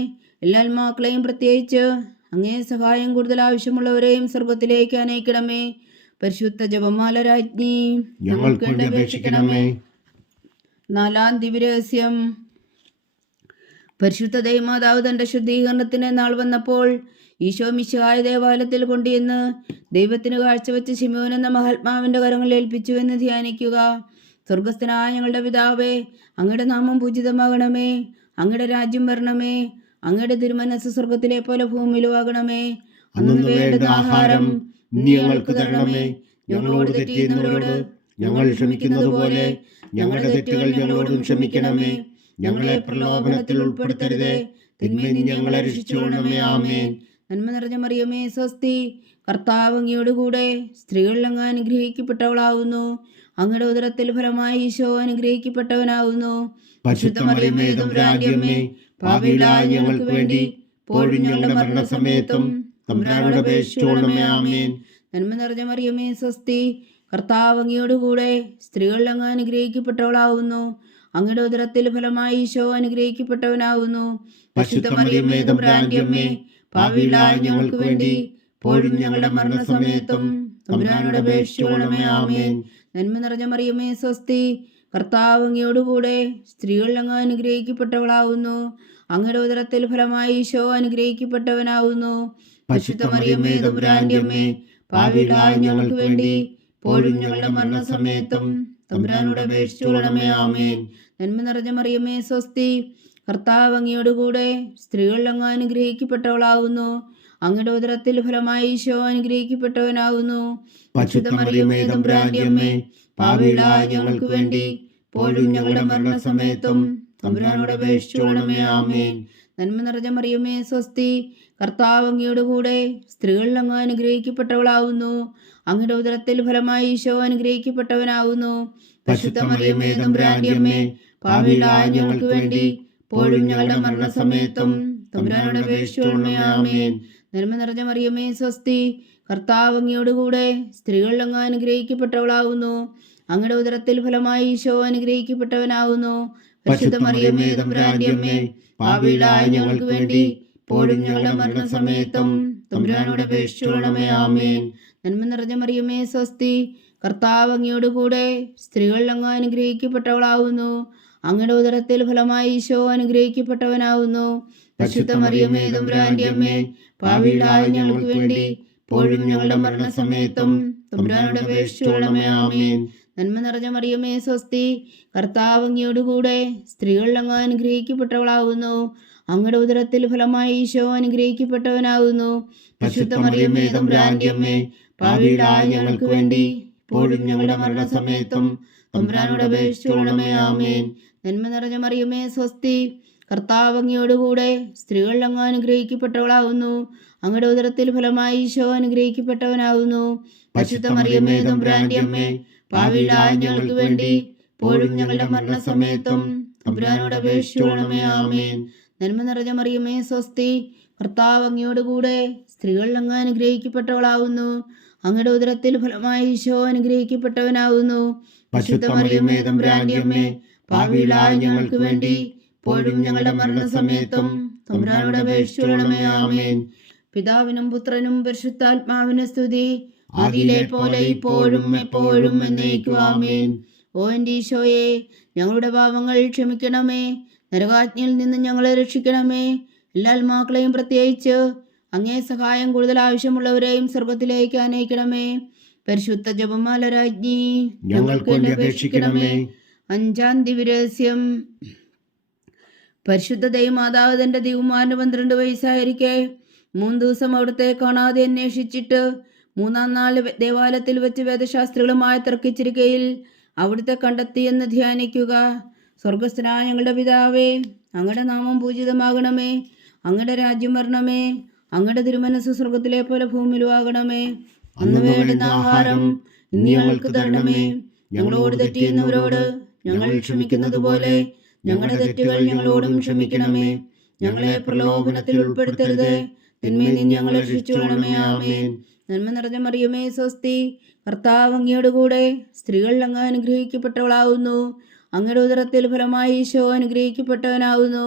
എല്ലാ ആത്മാക്കളെയും പ്രത്യേകിച്ച് അങ്ങേ സഹായം കൂടുതൽ ആവശ്യമുള്ളവരെയും സ്വർഗത്തിലേക്ക് അനയിക്കണമേ. പരിശുദ്ധ ജപമാല രാജ്ഞി, ഞങ്ങൾക്ക് വേണ്ടി അപേക്ഷിക്കണമേ. നാലാം ദിവ്യരഹസ്യം. പരിശുദ്ധ ദൈവമാതാവ് തൻ്റെ ശുദ്ധീകരണത്തിന് നാൾ വന്നപ്പോൾ ഈശോ മിശിഹായ ദേവാലയത്തിൽ കൊണ്ടുവന്ന് ദൈവത്തിന് കാഴ്ചവെച്ച് ശിമോൻ എന്ന മഹാത്മാവിൻ്റെ കരങ്ങളിൽ ഏൽപ്പിച്ചു എന്ന് ധ്യാനിക്കുക. സ്വർഗസ്ഥനായ ഞങ്ങളുടെ പിതാവേ, അങ്ങയുടെ നാമം പൂജിതമാകണമേ, അങ്ങയുടെ രാജ്യം വരണമേ, അങ്ങയുടെ തിരുമനസ്സ് സ്വർഗത്തിലെ പോലെ ഭൂമിയിലും ആകണമേ. അന്നു വേണ്ട ആഹാരം ഇനി ഞങ്ങൾക്ക് തരണമേ. ഞങ്ങളോട് തെറ്റ് ചെയ്യുന്നവരോട് ഞങ്ങൾ ക്ഷമിക്കുന്നത് പോലെ ഞങ്ങളുടെ തെറ്റുകൾ ഞങ്ങളോടും ക്ഷമിക്കണമേ. ഞങ്ങളെ പ്രലോഭനത്തിൽ ഉൾപ്പെടുത്തരുതേ, തിന്മയിൽ നിന്ന് ഞങ്ങളെ രക്ഷിച്ചുകൊള്ളണമേ. ആമേൻ. നന്മ നിറഞ്ഞ മറിയമേ സ്വസ്തി, കർത്താവ് അങ്ങയോടുകൂടെ സ്ത്രീകളിൽ അങ്ങ് അനുഗ്രഹിക്കപ്പെട്ടവളാവുന്നു. അങ്ങയുടെ ഉദരത്തിൽ ഫലമായി ഈശോ അനുഗ്രഹിക്കപ്പെട്ടവനാവുന്നു. പരിശുദ്ധ മറിയമേ തമ്പുരാന്റെ അമ്മേ, പാപികളായ ഞങ്ങൾക്ക് വേണ്ടി ഇപ്പോഴും ഞങ്ങളുടെ മരണസമയത്തും തമ്പുരാനോട് അപേക്ഷിച്ചുകൊള്ളണമേ. ആമേൻ. നന്മ നിറഞ്ഞ മറിയമേ സ്വസ്തി, കർത്താവ് അങ്ങയോടുകൂടെ സ്ത്രീകളിൽ അങ്ങ് അനുഗ്രഹിക്കപ്പെട്ടവളാവുന്നു. അങ്ങയുടെ ഉദരത്തിൽ ഫലമായി ഈശോ അനുഗ്രഹിക്കപ്പെട്ടവനാവുന്നു. പരിശുദ്ധ മറിയമേ തമ്പുരാന്റെ അമ്മേ, പാപികളായ ഞങ്ങൾക്ക് വേണ്ടി ഇപ്പോഴും ഞങ്ങളുടെ മരണസമയത്തും തമ്പുരാനോട് അപേക്ഷിച്ചുകൊള്ളണമേ. ആമേൻ. നന്മ നിറഞ്ഞ മറിയമേ സ്വസ്തി, കർത്താവ് അങ്ങയോടുകൂടെ സ്ത്രീകളിൽ അങ്ങ് അനുഗ്രഹിക്കപ്പെട്ടവളാവുന്നു. അങ്ങയുടെ ഉദരത്തിൽ ഫലമായി ഈശോ അനുഗ്രഹിക്കപ്പെട്ടവനാവുന്നു. പരിശുദ്ധ മറിയമേ തമ്പുരാന്റെ അമ്മേ, പാപികളായ ഞങ്ങൾക്ക് വേണ്ടി ഇപ്പോഴും ഞങ്ങളുടെ മരണസമയത്തും തമ്പുരാനോട് അപേക്ഷിച്ചുകൊള്ളണമേ. ആമേൻ. നന്മ നിറഞ്ഞ മറിയമേ സ്വസ്തി, കർത്താവ് അങ്ങയോടുകൂടെ സ്ത്രീകളിൽ അങ്ങ് അനുഗ്രഹിക്കപ്പെട്ടവളാവുന്നു. അങ്ങയുടെ ഉദരത്തിൽ ഫലമായി ഈശോ അനുഗ്രഹിക്കപ്പെട്ടവനാവുന്നു. പരിശുദ്ധ മറിയമേ തമ്പുരാന്റെ അമ്മേ, പാപികളായ ഞങ്ങൾക്ക് വേണ്ടി ഇപ്പോഴും ഞങ്ങളുടെ മരണസമയത്തും തമ്പുരാനോട് അപേക്ഷിച്ചുകൊള്ളണമേ. ആമേൻ. നന്മ നിറഞ്ഞ മറിയമേ സ്വസ്തി, കർത്താവ് അങ്ങയോടുകൂടെ സ്ത്രീകളിൽ അങ്ങ് അനുഗ്രഹിക്കപ്പെട്ടവളാവുന്നു. അങ്ങയുടെ ഉദരത്തിൽ ഫലമായി ഈശോ അനുഗ്രഹിക്കപ്പെട്ടവനാവുന്നു. പരിശുദ്ധ മറിയമേ തമ്പുരാന്റെ അമ്മേ, പാപികളായ ഞങ്ങൾക്ക് വേണ്ടി ഇപ്പോഴും ഞങ്ങളുടെ മരണസമയത്തും തമ്പുരാനോട് അപേക്ഷിച്ചുകൊള്ളണമേ. ആമേൻ. നന്മ നിറഞ്ഞ മറിയമേ സ്വസ്തി, കർത്താവ് അങ്ങയോടുകൂടെ സ്ത്രീകളിൽ അങ്ങ് അനുഗ്രഹിക്കപ്പെട്ടവളാവുന്നു. അങ്ങയുടെ ഉദരത്തിൽ ഫലമായി ഈശോ അനുഗ്രഹിക്കപ്പെട്ടവനാവുന്നു. പരിശുദ്ധ മറിയമേ തമ്പുരാന്റെ അമ്മേ, പാപികളായ ഞങ്ങൾക്ക് വേണ്ടി ഇപ്പോഴും ഞങ്ങളുടെ മരണസമയത്തും തമ്പുരാനോട് അപേക്ഷിച്ചുകൊള്ളണമേ. ആമേൻ. നന്മ നിറഞ്ഞ മറിയമേ സ്വസ്തി, കർത്താവ് അങ്ങയോടുകൂടെ സ്ത്രീകളിൽ അങ്ങ് അനുഗ്രഹിക്കപ്പെട്ടവളാവുന്നു. അങ്ങയുടെ ഉദരത്തിൽ ഫലമായി ഈശോ അനുഗ്രഹിക്കപ്പെട്ടവനാവുന്നു. പരിശുദ്ധ മറിയമേ തമ്പുരാന്റെ അമ്മേ, പാപികളായ ഞങ്ങൾക്ക് വേണ്ടി ഇപ്പോഴും ഞങ്ങളുടെ മരണസമയത്തും തമ്പുരാനോട് അപേക്ഷിച്ചുകൊള്ളണമേ. ആമേൻ. നന്മ നിറഞ്ഞ മറിയമേ സ്വസ്തി, കർത്താവ് അങ്ങയോടുകൂടെ സ്ത്രീകളിൽ അങ്ങ് അനുഗ്രഹിക്കപ്പെട്ടവളാവുന്നു. അങ്ങയുടെ ഉദരത്തിൽ ഫലമായി ഈശോ അനുഗ്രഹിക്കപ്പെട്ടവനാവുന്നു. പരിശുദ്ധ മറിയമേ തമ്പുരാന്റെ അമ്മേ, പാപികളായ ഞങ്ങൾക്ക് വേണ്ടി ഇപ്പോഴും ഞങ്ങളുടെ മരണസമയത്തും തമ്പുരാനോട് അപേക്ഷിച്ചുകൊള്ളണമേ. ആമേൻ. നന്മ നിറഞ്ഞ മറിയമേ സ്വസ്തി, കർത്താവ് അങ്ങയോടുകൂടെ സ്ത്രീകളിൽ അങ്ങ് അനുഗ്രഹിക്കപ്പെട്ടവളാവുന്നു. അങ്ങയുടെ ഉദരത്തിൽ ഫലമായി ഈശോ അനുഗ്രഹിക്കപ്പെട്ടവനാവുന്നു. പരിശുദ്ധ മറിയമേ തമ്പുരാന്റെ അമ്മേ, പാപികളായ ഞങ്ങൾക്ക് വേണ്ടി ഇപ്പോഴും ഞങ്ങളുടെ മരണസമയത്തും തമ്പുരാനോട് അപേക്ഷിച്ചുകൊള്ളണമേ. ആമേൻ. നന്മ നിറഞ്ഞ മറിയമേ സ്വസ്തി, കർത്താവ് അങ്ങയോടുകൂടെ സ്ത്രീകളിൽ അങ്ങ് അനുഗ്രഹിക്കപ്പെട്ടവളാവുന്നു. അങ്ങയുടെ ഉദരത്തിൽ ഫലമായി ഈശോ അനുഗ്രഹിക്കപ്പെട്ടവനാവുന്നു. പരിശുദ്ധ മറിയമേ തമ്പുരാന്റെ അമ്മേ, പാപികളായ ഞങ്ങൾക്ക് വേണ്ടി ഇപ്പോഴും ഞങ്ങളുടെ മരണസമയത്തും തമ്പുരാനോട് അപേക്ഷിച്ചുകൊള്ളണമേ. ആമേൻ. പിതാവിനും പുത്രനും പരിശുദ്ധാത്മാവിനും സ്തുതി, ആദിയിലെ പോലെ ഇപ്പോഴും എപ്പോഴും എന്നേക്കും. ആമേൻ. ഓ എൻ്റെ ഈശോയെ, ഞങ്ങളുടെ പാപങ്ങൾ ക്ഷമിക്കണമേ, നരകാജ്ഞയിൽ നിന്ന് ഞങ്ങളെ രക്ഷിക്കണമേ. എല്ലാ ആത്മാക്കളെയും പ്രത്യേകിച്ച് അങ്ങേ സഹായം കൂടുതൽ ആവശ്യമുള്ളവരെയും സ്വർഗത്തിലേക്ക് അനയിക്കണമേ. പരിശുദ്ധ ജപമാല രാജ്ഞി, ഞങ്ങൾക്ക് വേണ്ടി അപേക്ഷിക്കണമേ. അഞ്ചാം ദിവ്യരഹസ്യം. പരിശുദ്ധ ദൈവമാതാവ് തൻ്റെ ദിവ്യകുമാരന് 12 വയസ്സായിരിക്കെ 3 ദിവസം അവിടുത്തെ കാണാതെ അന്വേഷിച്ചിട്ട് 3-ാം നാൾ ദേവാലയത്തിൽ വെച്ച് വേദശാസ്ത്രികളുമായി തർക്കിച്ചിരിക്കയിൽ അവിടുത്തെ കണ്ടെത്തിയെന്ന് ധ്യാനിക്കുക. സ്വർഗസ്ഥനായ ഞങ്ങളുടെ പിതാവേ, അങ്ങയുടെ നാമം പൂജിതമാകണമേ, അങ്ങയുടെ രാജ്യം വരണമേ, അങ്ങയുടെ തിരുമനസ്സ് സ്വർഗത്തിലെ പോലെ ഭൂമിയിലും ആകണമേ. അന്ന് വേണ്ടുന്ന ആഹാരം ഇന്ന് ഞങ്ങൾക്ക് തരണമേ. ഞങ്ങളോട് തെറ്റ് ചെയ്യുന്നവരോട് ഞങ്ങൾ ക്ഷമിക്കുന്നത് പോലെ ഞങ്ങളുടെ തെറ്റുകൾ ഞങ്ങളോടും ക്ഷമിക്കണമേ. ഞങ്ങളെ പ്രലോഭനത്തിൽ ഉൾപ്പെടുത്തരുത്, തിന്മയിൽ നിന്ന് ഞങ്ങളെ രക്ഷിച്ചുകൊള്ളണമേ. ആമേൻ. നന്മ നിറഞ്ഞ മറിയമേ സ്വസ്തി, കർത്താവ് അങ്ങയുടെ കൂടെ, സ്ത്രീകൾ അങ്ങ് അനുഗ്രഹിക്കപ്പെട്ടവളാവുന്നു. അങ്ങയുടെ ഉദരത്തിൽ ഫലമായി ഈശോ അനുഗ്രഹിക്കപ്പെട്ടവനാവുന്നു.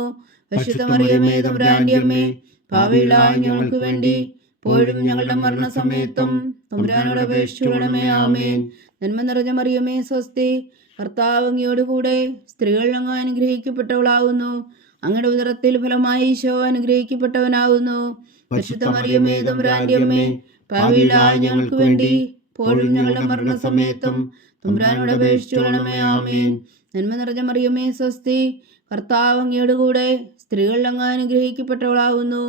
പരിശുദ്ധ മറിയമേ തമ്പുരാന്റെ അമ്മേ, പാപികളായ ഞങ്ങൾക്ക് വേണ്ടി ഇപ്പോഴും ഞങ്ങളുടെ മരണസമയത്തും തമ്പുരാനോട് അപേക്ഷിച്ചുകൊള്ളണമേ. ആമേൻ. നന്മ നിറഞ്ഞ മറിയമേ സ്വസ്തി, കർത്താവ് അങ്ങയോട് കൂടെ, സ്ത്രീകൾ അങ്ങ് അനുഗ്രഹിക്കപ്പെട്ടവളാവുന്നു. അങ്ങയുടെ ഉദരത്തിൽ ഫലമായി ഈശോ അനുഗ്രഹിക്കപ്പെട്ടവനാവുന്നു. പരിശുദ്ധ മറിയമേ തമ്പുരാന്റെ അമ്മേ, പാപികളായ ഞങ്ങൾക്ക് വേണ്ടി ഇപ്പോഴും ഞങ്ങളുടെ മരണസമയത്തും തമ്പുരാനോട് അപേക്ഷിച്ചുകൊള്ളണമേ. ആമേൻ. നന്മ നിറഞ്ഞ മറിയമേ സ്വസ്തി, കർത്താവ് അങ്ങയോട് കൂടെ, സ്ത്രീകൾ അങ്ങ് അനുഗ്രഹിക്കപ്പെട്ടവളാവുന്നു.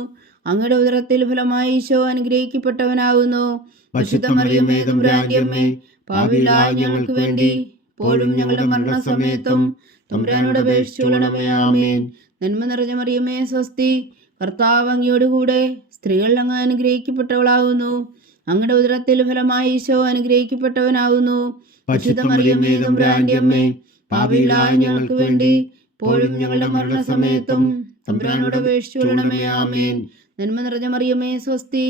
അങ്ങയുടെ ഉദരത്തിൽ ഫലമായി ഈശോ അനുഗ്രഹിക്കപ്പെട്ടവനാവുന്നു. പരിശുദ്ധ മറിയമേ തമ്പുരാന്റെ അമ്മേ, പാപികളായ ഞങ്ങൾക്ക് വേണ്ടി ഇപ്പോഴും ഞങ്ങളുടെ മരണസമയത്തും തമ്പുരാനോട് അപേക്ഷിച്ചുകൊള്ളണമേ. ആമേൻ. നന്മ നിറഞ്ഞ മറിയമേ സ്വസ്തി, കർത്താവ് അങ്ങയോട് കൂടെ, സ്ത്രീകൾ അങ്ങ് അനുഗ്രഹിക്കപ്പെട്ടവളാവുന്നു. അങ്ങയുടെ ഉദരത്തിൽ ഫലമായി ഈശോ അനുഗ്രഹിക്കപ്പെട്ടവനാവുന്നു. പരിശുദ്ധ മറിയമേ തമ്പുരാന്റെ അമ്മേ, പാപികളായ ഞങ്ങൾക്ക് വേണ്ടി ഇപ്പോഴും ഞങ്ങളുടെ മരണസമയത്തും തമ്പുരാനോട് അപേക്ഷിച്ചുകൊള്ളണമേ. ആമേൻ. നന്മ നിറഞ്ഞ മറിയമേ സ്വസ്തി,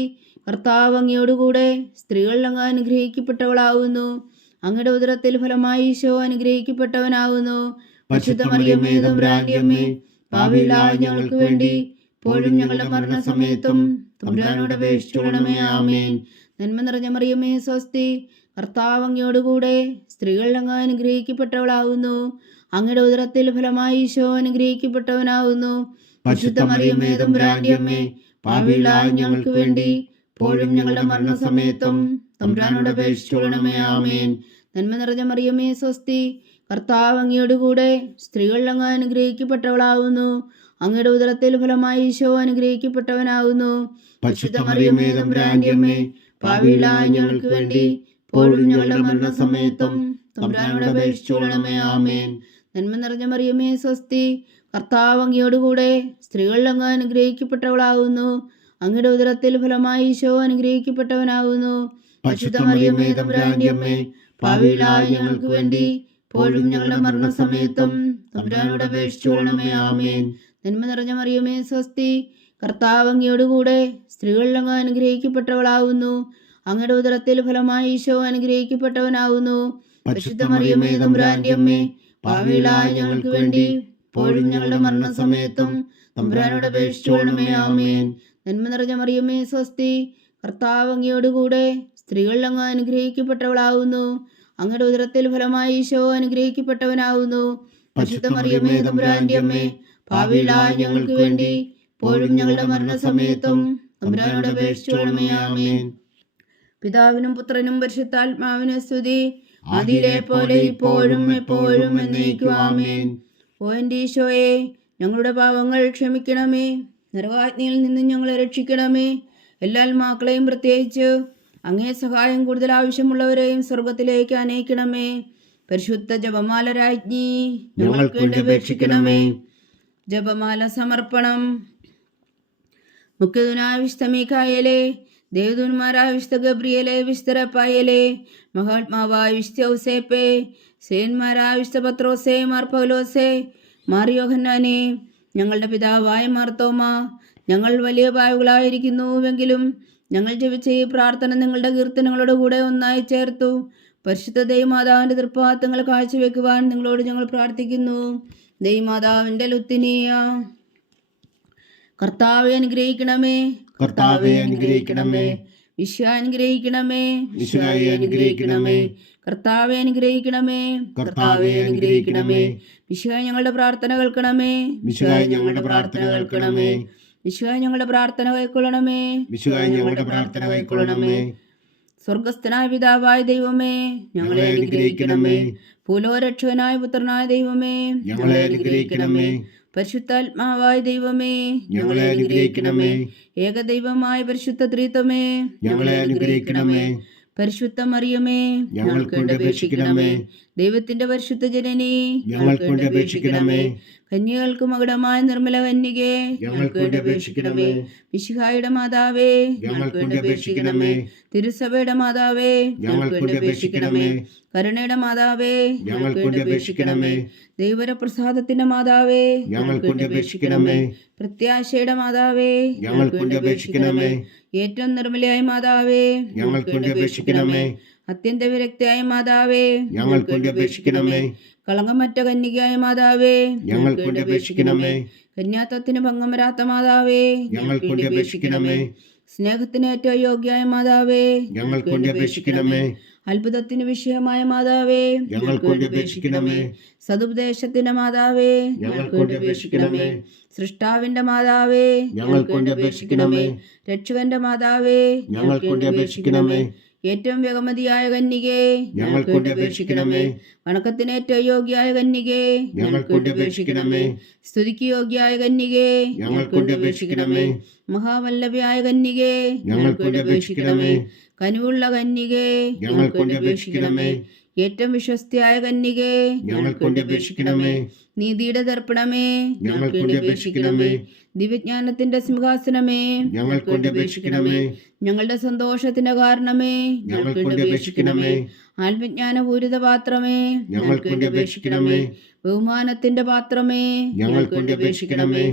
കർത്താവ് അങ്ങയോട് കൂടെ, സ്ത്രീകൾ അങ്ങ് അനുഗ്രഹിക്കപ്പെട്ടവളാവുന്നു. അങ്ങയുടെ ഉദരത്തിൽ ഫലമായി ഈശോ അനുഗ്രഹിക്കപ്പെട്ടവനാവുന്നു. പരിശുദ്ധ മറിയമേ തമ്പുരാന്റെ അമ്മേ, പാപികളായ ഞങ്ങൾക്ക് വേണ്ടി ഇപ്പോഴും ഞങ്ങളുടെ മരണസമയത്തും തമ്പുരാനോട് അപേക്ഷിച്ചുകൊള്ളണമേ. ആമേൻ. നന്മ നിറഞ്ഞ മറിയമേ സ്വസ്തി, കർത്താവ് അങ്ങയോട് കൂടെ, സ്ത്രീകൾ അങ്ങ് അനുഗ്രഹിക്കപ്പെട്ടവളാവുന്നു. അങ്ങയുടെ ഉദരത്തിൽ ഫലമായി ഈശോ അനുഗ്രഹിക്കപ്പെട്ടവനാവുന്നു. പരിശുദ്ധ മറിയമേ തമ്പുരാന്റെ അമ്മേ, പാപികളായ ഞങ്ങൾക്ക് വേണ്ടി ഇപ്പോഴും ഞങ്ങളുടെ മരണസമയത്തും തമ്പുരാനോട് അപേക്ഷിച്ചുകൊള്ളണമേ. ആമേൻ. നന്മ നിറഞ്ഞ മറിയമേ സ്വസ്തി, കർത്താവ് അങ്ങയോട് കൂടെ, സ്ത്രീകൾ അങ്ങ് അനുഗ്രഹിക്കപ്പെട്ടവളാവുന്നു. അങ്ങയുടെ ഉദരത്തിൽ ഫലമായി ഈശോ അനുഗ്രഹിക്കപ്പെട്ടവനാവുന്നു. പരിശുദ്ധ മറിയമേ തമ്പുരാന്റെ അമ്മേ, പാപികളായ ഞങ്ങൾക്ക് വേണ്ടി ഇപ്പോഴും ഞങ്ങളുടെ മരണസമയത്തും തമ്പുരാനോട് അപേക്ഷിച്ചുകൊള്ളണമേ. ആമേൻ. നന്മ നിറഞ്ഞ മറിയമേ സ്വസ്തി, കർത്താവ് അങ്ങയോട് കൂടെ, സ്ത്രീകൾ അങ്ങ് അനുഗ്രഹിക്കപ്പെട്ടവളാവുന്നു. അങ്ങയുടെ ഉദരത്തിൽ ഫലമായി ഈശോ അനുഗ്രഹിക്കപ്പെട്ടവനാവുന്നു. പരിശുദ്ധ മറിയമേ തമ്പുരാന്റെ അമ്മേ, പാപികളായ ഞങ്ങൾക്ക് വേണ്ടി ഇപ്പോഴും ഞങ്ങളുടെ മരണസമയത്തും തമ്പുരാനോട് അപേക്ഷിച്ചുകൊള്ളണമേ. ആമേൻ. നന്മ നിറഞ്ഞ മറിയമേ സ്വസ്തി, കർത്താവ് അങ്ങയോട് കൂടെ, സ്ത്രീകൾ അങ്ങ് അനുഗ്രഹിക്കപ്പെട്ടവളാവുന്നു. അങ്ങയുടെ ഉദരത്തിൽ ഫലമായി ഈശോ അനുഗ്രഹിക്കപ്പെട്ടവനാവുന്നു. പരിശുദ്ധ മറിയമേ തമ്പുരാന്റെ അമ്മേ, പാപികളായ ഞങ്ങൾക്ക് വേണ്ടി ഇപ്പോഴും ഞങ്ങളുടെ മരണസമയത്തും തമ്പുരാനോട് അപേക്ഷിച്ചുകൊള്ളണമേ. ആമേൻ. നന്മ നിറഞ്ഞ മറിയമേ സ്വസ്തി, കർത്താവ് അങ്ങയോട് കൂടെ, സ്ത്രീകൾ അങ്ങ് അനുഗ്രഹിക്കപ്പെട്ടവളാവുന്നു. അങ്ങയുടെ ഉദരത്തിൽ ഫലമായി ഈശോ അനുഗ്രഹിക്കപ്പെട്ടവനാവുന്നു. പരിശുദ്ധ മറിയമേ തമ്പുരാന്റെ അമ്മേ, പാപികളായ ഞങ്ങൾക്ക് വേണ്ടി ഇപ്പോഴും ഞങ്ങളുടെ മരണസമയത്തും തമ്പുരാനോട് അപേക്ഷിച്ചുകൊള്ളണമേ. ആമേൻ. പിതാവിനും പുത്രനും പരിശുദ്ധാത്മാവിനും സ്തുതി, ആദിയിലെ പോലെ ഇപ്പോഴും എപ്പോഴും എന്നേക്കും. ആമേൻ. ഓ എൻ്റെ ഈശോയെ, ഞങ്ങളുടെ പാപങ്ങൾ ക്ഷമിക്കണമേ, നരകാഗ്നിയിൽ നിന്നും ഞങ്ങളെ രക്ഷിക്കണമേ. എല്ലാ ആത്മാക്കളെയും പ്രത്യേകിച്ച് അങ്ങേ സഹായം കൂടുതൽ ആവശ്യമുള്ളവരെയും സ്വർഗത്തിലേക്ക് അനയിക്കണമേ. പരിശുദ്ധ ജപമാല രാജ്ഞി, ഞങ്ങൾക്ക് വേണ്ടി അപേക്ഷിക്കണമേ. ജപമാല സമർപ്പണം. മുഖ്യദൂനായ വിശുദ്ധ മീഖായേലേ, ദേവദൂന്മാരായ വിശുദ്ധ ഗബ്രിയേലേ, വിശുദ്ധ റഫായേലേ, മഹാത്മാവായ വിശുദ്ധ ഔസേപ്പേ, സേന്മാരായ വിശുദ്ധ പത്രോസേ, മാർ പൗലോസേ, മാർ യോഹന്നാനേ, ഞങ്ങളുടെ പിതാവായ മാർത്തോമ, ഞങ്ങൾ വലിയ പാവകളായിരിക്കുന്നുവെങ്കിലും ഞങ്ങൾ ജപിച്ച ഈ പ്രാർത്ഥന നിങ്ങളുടെ കീർത്തനങ്ങളുടെ കൂടെ ഒന്നായി ചേർത്തു പരിശുദ്ധ ദൈവമാതാവിൻ്റെ തൃപ്പാദങ്ങൾ കാഴ്ചവെക്കുവാൻ നിങ്ങളോട് ഞങ്ങൾ പ്രാർത്ഥിക്കുന്നു. ദൈവമാതാവിൻ്റെ ലുത്തിനിയ. കർത്താവെ അനുഗ്രഹിക്കണമേ, കർത്താവെ അനുഗ്രഹിക്കണമേ. വിശ്വ അനുഗ്രഹിക്കണമേ, വിശ്വയെ അനുഗ്രഹിക്കണമേ. കർത്താവെ അനുഗ്രഹിക്കണമേ, കർത്താവെ അനുഗ്രഹിക്കണമേ. വിശ്വ ഞങ്ങളുടെ പ്രാർത്ഥന കേൾക്കണമേ, വിശ്വയെ ഞങ്ങളുടെ പ്രാർത്ഥന കേൾക്കണമേ. വിശ്വ ഞങ്ങളുടെ പ്രാർത്ഥന കൈക്കൊള്ളണമേ, വിശ്വയെ ഞങ്ങളുടെ പ്രാർത്ഥന കൈക്കൊള്ളണമേ. സ്വർഗസ്ഥനായ പിതാവായ ദൈവമേ, ഞങ്ങളെ അനുഗ്രഹിക്കണമേ. ഭൂലോകരക്ഷകനായ പുത്രനായ ദൈവമേ, ഞങ്ങളെ അനുഗ്രഹിക്കണമേ. പരിശുദ്ധാത്മാവായ ദൈവമേ, ഞങ്ങളെ അനുഗ്രഹിക്കണമേ. ഏകദൈവമായ പരിശുദ്ധ ത്രിത്വമേ, ഞങ്ങളെ അനുഗ്രഹിക്കണമേ. പരിശുദ്ധ മറിയമേ, ഞങ്ങൾക്ക് വേണ്ടി അപേക്ഷിക്കണമേ. ദൈവത്തിന്റെ പരിശുദ്ധ ജനനി, ഞങ്ങൾക്ക് വേണ്ടി അപേക്ഷിക്കണമേ. കന്യകൾക്ക് മകുടമായ നിർമ്മല കന്യകേ, ഞങ്ങൾക്ക് വേണ്ടി അപേക്ഷിക്കണമേ. മിശിഹായുടെ മാതാവേ, ഞങ്ങൾക്ക് വേണ്ടി അപേക്ഷിക്കണമേ. തിരുസഭയുടെ മാതാവേ, ഞങ്ങൾക്ക് വേണ്ടി അപേക്ഷിക്കണമേ. കരുണയുടെ മാതാവേ, ഞങ്ങൾക്ക് വേണ്ടി അപേക്ഷിക്കണമേ. ദൈവപ്രസാദത്തിന്റെ മാതാവേ, ഞങ്ങൾക്ക് വേണ്ടി അപേക്ഷിക്കണമേ. പ്രത്യാശയുടെ മാതാവേ, ഞങ്ങൾക്ക് വേണ്ടി അപേക്ഷിക്കണമേ. ഏറ്റവും നിർമ്മലയായ മാതാവേ, ഞങ്ങൾക്ക് വേണ്ടി അപേക്ഷിക്കണമേ. അത്യന്ത വിരക്തിയായ മാതാവേ, ഞങ്ങൾക്ക് വേണ്ടി അപേക്ഷിക്കണമേ. കളങ്കമറ്റ കന്യകയായ മാതാവേ, ഞങ്ങൾക്ക് വേണ്ടി അപേക്ഷിക്കണമേ. കന്യാത്വത്തിന് ഭംഗം വരാത്ത മാതാവേ, ഞങ്ങൾക്ക് വേണ്ടി അപേക്ഷിക്കണമേ. സ്നേഹത്തിന് ഏറ്റവും യോഗ്യയായ മാതാവേ, ഞങ്ങൾക്ക് വേണ്ടി അപേക്ഷിക്കണമേ. അത്ഭുതത്തിന് വിഷയമായ മാതാവേ, ഞങ്ങൾക്ക് വേണ്ടി അപേക്ഷിക്കണമേ. സതുപദേശത്തിന്റെ മാതാവേ, ഞങ്ങൾക്ക് വേണ്ടി അപേക്ഷിക്കണമേ. സൃഷ്ടാവിന്റെ മാതാവേ, ഞങ്ങൾക്ക് വേണ്ടി അപേക്ഷിക്കണമേ. രക്ഷകന്റെ മാതാവേ, ഞങ്ങൾക്ക് വേണ്ടി അപേക്ഷിക്കണമേ. ഏറ്റവും ബഹുമതിയായ കന്യകേ, ഞങ്ങൾക്ക് വേണ്ടി അപേക്ഷിക്കണമേ. വണക്കത്തിന് ഏറ്റവും യോഗ്യയായ കന്യകേ, ഞങ്ങൾക്ക് വേണ്ടി അപേക്ഷിക്കണമേ. സ്തുതിക്ക് യോഗ്യയായ കന്യകേ, ഞങ്ങൾക്ക് വേണ്ടി അപേക്ഷിക്കണമേ. മഹാവല്ലഭയായ കന്യകേ, ഞങ്ങൾക്ക് വേണ്ടി അപേക്ഷിക്കണമേ. കനിവുള്ള കന്യകേ, ഞങ്ങൾക്ക് വേണ്ടി അപേക്ഷിക്കണമേ. ഏറ്റവും വിശ്വസ്തയായ കന്യകേ, ഞങ്ങൾക്ക് വേണ്ടി അപേക്ഷിക്കണമേ. നീതിയുടെ ദർപ്പണമേ, ഞങ്ങൾക്ക് വേണ്ടി അപേക്ഷിക്കണമേ. ദിവ്യജ്ഞാനത്തിന്റെ സിംഹാസനമേ, ഞങ്ങൾക്ക് വേണ്ടി അപേക്ഷിക്കണമേ. ഞങ്ങളുടെ സന്തോഷത്തിന്റെ കാരണമേ, ഞങ്ങൾക്ക് വേണ്ടി അപേക്ഷിക്കണമേ. ആത്മജ്ഞാനപൂരിത പാത്രമേ, ഞങ്ങൾക്ക് വേണ്ടി അപേക്ഷിക്കണമേ. ബഹുമാനത്തിന്റെ പാത്രമേ, ഞങ്ങൾക്ക് വേണ്ടി അപേക്ഷിക്കണമേ.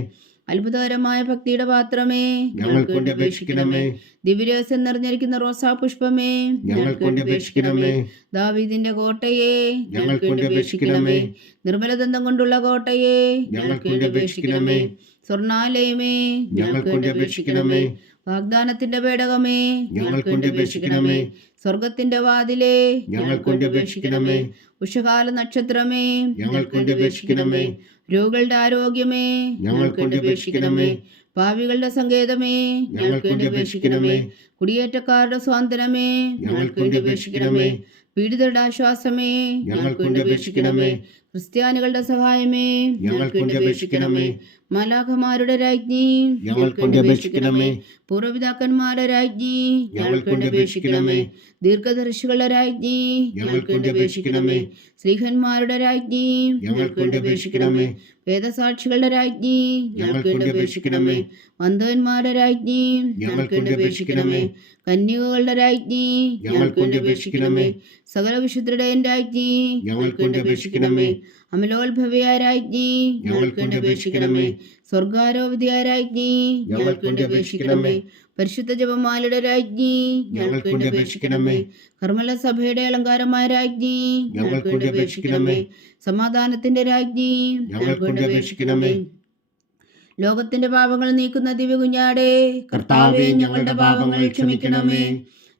അത്ഭുതകരമായ ഭക്തിയുടെ പാത്രമേ, ഞങ്ങൾക്ക് വേണ്ടി അപേക്ഷിക്കണമേ. ദിവ്യരഹസ്യം നിറഞ്ഞിരിക്കുന്ന റോസാ പുഷ്പമേ, ഞങ്ങൾക്ക് വേണ്ടി അപേക്ഷിക്കണമേ. ദാവീദിന്റെ കോട്ടയെ, ഞങ്ങൾക്ക് വേണ്ടി അപേക്ഷിക്കണമേ. നിർമ്മലദന്തം കൊണ്ടുള്ള കോട്ടയെ, ഞങ്ങൾക്ക് വേണ്ടി അപേക്ഷിക്കണമേ. സ്വർണാലയമേ, ഞങ്ങൾക്ക് വേണ്ടി അപേക്ഷിക്കണമേ. വാഗ്ദാനത്തിന്റെ പേടകമേ, ഞങ്ങൾക്ക് വേണ്ടി അപേക്ഷിക്കണമേ. സ്വർഗത്തിന്റെ വാതിലേ, ഞങ്ങൾക്ക് വേണ്ടി അപേക്ഷിക്കണമേ. ഉഷകാല നക്ഷത്രമേ, ഞങ്ങൾക്ക് വേണ്ടി അപേക്ഷിക്കണമേ. രോഗികളുടെ ആരോഗ്യമേ, ഞങ്ങൾക്ക് വേണ്ടി അപേക്ഷിക്കണമേ. പാപികളുടെ സങ്കേതമേ, ഞങ്ങൾക്ക് വേണ്ടി അപേക്ഷിക്കണമേ. കുടിയേറ്റക്കാരുടെ സ്വാതന്ത്ര്യമേ, ഞങ്ങൾക്ക് വേണ്ടി അപേക്ഷിക്കണമേ. പീഡിതരുടെ ആശ്വാസമേ, ഞങ്ങൾക്ക് വേണ്ടി അപേക്ഷിക്കണമേ. ക്രിസ്ത്യാനികളുടെ സഹായമേ, ഞങ്ങൾക്ക് വേണ്ടി അപേക്ഷിക്കണമേ. മാലാഖമാരുടെ രാജ്ഞി, ഞങ്ങൾക്ക് വേണ്ടി അപേക്ഷിക്കണമേ. പൂർവ്വപിതാക്കന്മാരുടെ രാജ്ഞി, ഞങ്ങൾക്ക് വേണ്ടി അപേക്ഷിക്കണമേ. ദീർഘദർശികളുടെ രാജ്ഞി, ഞങ്ങൾക്ക് വേണ്ടി അപേക്ഷിക്കണമേ. ശ്രീഹന്മാരുടെ രാജ്ഞി, ഞങ്ങൾക്ക് വേണ്ടി അപേക്ഷിക്കണമേ. വേദസാക്ഷികളുടെ രാജ്ഞി, ഞങ്ങൾക്ക് വേണ്ടി അപേക്ഷിക്കണമേ. വന്ധവന്മാരുടെ രാജ്ഞി, ഞങ്ങൾക്ക് വേണ്ടി അപേക്ഷിക്കണമേ. കന്യകകളുടെ രാജ്ഞി, ഞങ്ങൾക്ക് വേണ്ടി അപേക്ഷിക്കണമേ. സകല വിശുദ്ധരുടെയും രാജ്ഞി, ഞങ്ങൾക്ക് വേണ്ടി അപേക്ഷിക്കണമേ. അമലോത്ഭവയായ രാജ്ഞി, ഞങ്ങൾക്ക് വേണ്ടി അപേക്ഷിക്കണമേ. സ്വർഗാരോപതിയായ രാജ്ഞി, ഞങ്ങൾക്ക് വേണ്ടി അപേക്ഷിക്കണമേ. പരിശുദ്ധ ജപമാലയുടെ രാജ്ഞി, ഞങ്ങൾക്ക് വേണ്ടി അപേക്ഷിക്കണമേ. കർമ്മല സഭയുടെ അലങ്കാരമായ രാജ്ഞി, ഞങ്ങൾക്ക് വേണ്ടി അപേക്ഷിക്കണമേ. സമാധാനത്തിന്റെ രാജ്ഞി, ഞങ്ങൾക്ക് വേണ്ടി അപേക്ഷിക്കണമേ. ലോകത്തിന്റെ പാപങ്ങൾ നീക്കുന്ന ദിവ്യ കുഞ്ഞാടേ, കർത്താവേ, ഞങ്ങളുടെ പാപങ്ങൾ ക്ഷമിക്കണമേ.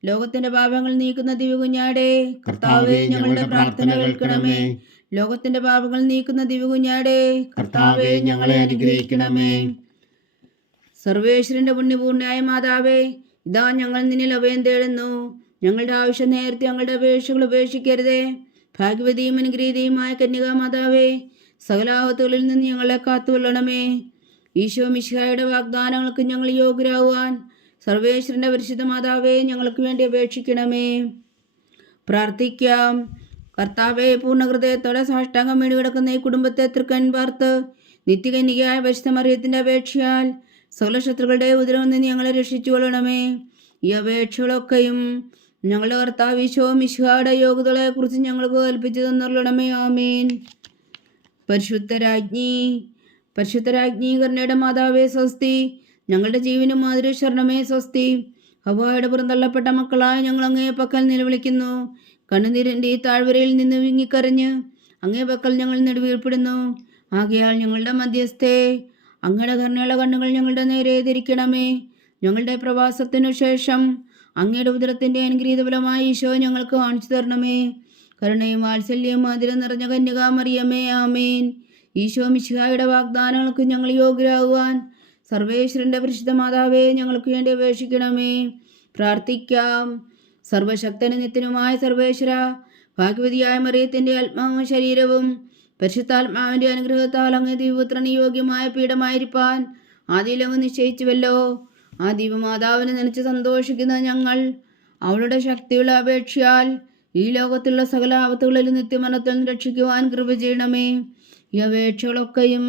ലോകത്തിന്റെ പാപങ്ങൾ നീക്കുന്ന ദിവ്യ കുഞ്ഞാടേ, കർത്താവേ, ഞങ്ങളുടെ പ്രാർത്ഥന കേൾക്കണമേ. ലോകത്തിന്റെ പാപങ്ങൾ നീക്കുന്ന ദിവ്യ കുഞ്ഞാടേ, കർത്താവേ, ഞങ്ങളെ അനുഗ്രഹിക്കണമേ. സർവേശ്വരന്റെ പുണ്യപൂർണ്ണയായ മാതാവേ, ഇതാ ഞങ്ങൾ നിന്നിൽ അഭയം തേടുന്നു. ഞങ്ങളുടെ ആവശ്യം നേരത്തെ ഞങ്ങളുടെ അപേക്ഷകൾ ഉപേക്ഷിക്കരുതേ. ഭാഗ്യവതിയും അനുഗ്രഹീതയുമായ കന്യകാ മാതാവേ, സകലാപത്തുകളിൽ നിന്ന് ഞങ്ങളെ കാത്തുകൊള്ളണമേ. ഈശോ മിശിഹായുടെ വാഗ്ദാനങ്ങൾക്ക് ഞങ്ങൾ യോഗ്യരാകുവാൻ സർവേശ്വരന്റെ പരിശുദ്ധ മാതാവേ, ഞങ്ങൾക്ക് വേണ്ടി അപേക്ഷിക്കണമേ. പ്രാർത്ഥിക്കാം. കർത്താവെ, പൂർണ്ണ ഹൃദയത്തോടെ സാഷ്ടാംഗം വീണ് കിടക്കുന്ന ഈ കുടുംബത്തെ തൃക്കൺ പാർത്ത് നിത്യകന്യകയായ പരിശുദ്ധ മറിയത്തിന്റെ അപേക്ഷയാൽ സകല ശത്രുക്കളുടെ ഉദരവിൽ നിന്ന് ഞങ്ങളെ രക്ഷിച്ചു കൊള്ളണമേ. ഈ അപേക്ഷകളൊക്കെയും ഞങ്ങളുടെ കർത്താവ് ഈശോ മിശിഹായുടെ യോഗ്യതകളെ കുറിച്ച് ഞങ്ങൾക്ക് കൽപ്പിച്ചു തന്നുള്ളണമേ. ആമേൻ. പരിശുദ്ധരാജ്ഞി കരുണയുടെ മാതാവേ സ്വസ്തി. ഞങ്ങളുടെ ജീവനും മാതൃശരണമേ സ്വസ്തി. ഹവ്വായുടെ പുറന്തള്ളപ്പെട്ട മക്കളായ ഞങ്ങൾ അങ്ങേ പക്കൽ നിലവിളിക്കുന്നു. കണ്ണുനീരിൻ്റെ ഈ താഴ്വരയിൽ നിന്ന് വിങ്ങിക്കരഞ്ഞ് അങ്ങേ പക്കൽ ഞങ്ങൾ നെടുവീർപ്പെടുന്നു. ആകയാൽ ഞങ്ങളുടെ മധ്യസ്ഥേ, അങ്ങയുടെ കരുണയുള്ള കണ്ണുകൾ ഞങ്ങളുടെ നേരെ തിരിക്കണമേ. ഞങ്ങളുടെ പ്രവാസത്തിനു ശേഷം അങ്ങയുടെ ഉദരത്തിൻ്റെ അനുഗ്രഹീത ഫലമായി ഈശോ ഞങ്ങൾക്ക് കാണിച്ചു തരണമേ. കരുണയും വാത്സല്യവും മധുരം നിറഞ്ഞ കന്യകാ മറിയമേ, ആമേൻ. ഈശോ മിശിഹായുടെ വാഗ്ദാനങ്ങൾക്ക് ഞങ്ങൾ യോഗ്യരാകുവാൻ സർവേശ്വരന്റെ പരിശുദ്ധ മാതാവേ, ഞങ്ങൾക്ക് വേണ്ടി അപേക്ഷിക്കണമേ. പ്രാർത്ഥിക്കാം. സർവശക്തനും നിത്യനുമായ സർവേശ്വര, ഭാഗ്യവതിയായ മറിയത്തിൻ്റെ ആത്മാവും ശരീരവും പരിശുദ്ധാത്മാവിൻ്റെ അനുഗ്രഹത്താൽ അങ്ങേ ദൈവപുത്രന് യോഗ്യമായ പീഠമായിരിക്കാൻ ആദിയിലങ്ങ് നിശ്ചയിച്ചുവല്ലോ. ആ ദൈവമാതാവിനെ നനച്ച് സന്തോഷിക്കുന്ന ഞങ്ങൾ അവളുടെ ശക്തിയുള്ള അപേക്ഷയാൽ ഈ ലോകത്തുള്ള സകല ആപത്തുകളിൽ നിത്യമരണത്തിൽ നിന്ന് രക്ഷിക്കുവാൻ കൃപ ചെയ്യണമേ. ഈ അപേക്ഷകളൊക്കെയും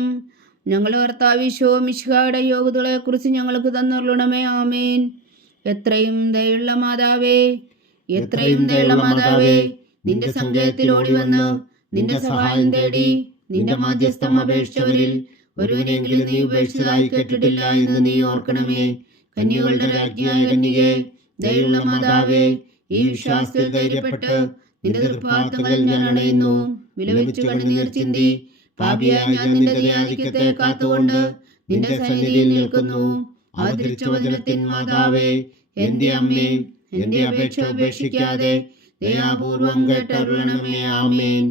ഞങ്ങളുടെ കർത്താവിശോ മിശിഹായുടെ യോഗ്യതകളെക്കുറിച്ച് ഞങ്ങൾക്ക് തന്നുള്ളണമേ. ആമേൻ. എത്രയും ദയുള്ള മാതാവേ, എത്രയും ദയുള്ള മാതാവേ, നിന്റെ സങ്കേതത്തിൽ ഓടിവന്ന് നിന്റെ സഹായം തേടി നിന്റെ മാധ്യസ്ഥം അപേക്ഷിച്ചവരിൽ ഒരുവനെങ്കിലും നീ ഉപേക്ഷിച്ചതായി കേട്ടിട്ടില്ല എന്ന് നീ ഓർക്കണമേ. കന്യകളുടെ രാജ്ഞിയായ കന്യകേ, ദയുള്ള മാതാവേ, ഈ വിശ്വാസത്തിൽ ധൈര്യപ്പെട്ട് നിന്റെ തൃപ്പാദങ്ങളിൽ ഞാൻ അണയുന്നു. വിലപിച്ചു കണ്ണുനീർ ചിന്തി പാപിയായ ഞാൻ നിന്റെ ദയാധിക്യത്തെ കാത്തുകൊണ്ട് നിന്റെ സന്നിധിയിൽ നിൽക്കുന്നു. അവതരിച്ച വചനത്തിൻ മാതാവേ, എന്റെ അമ്മേ, എന്റെ അപേക്ഷ ഉപേക്ഷിക്കാതെ ദയാപൂർവം കേട്ടരുളണമേ. ആമേൻ.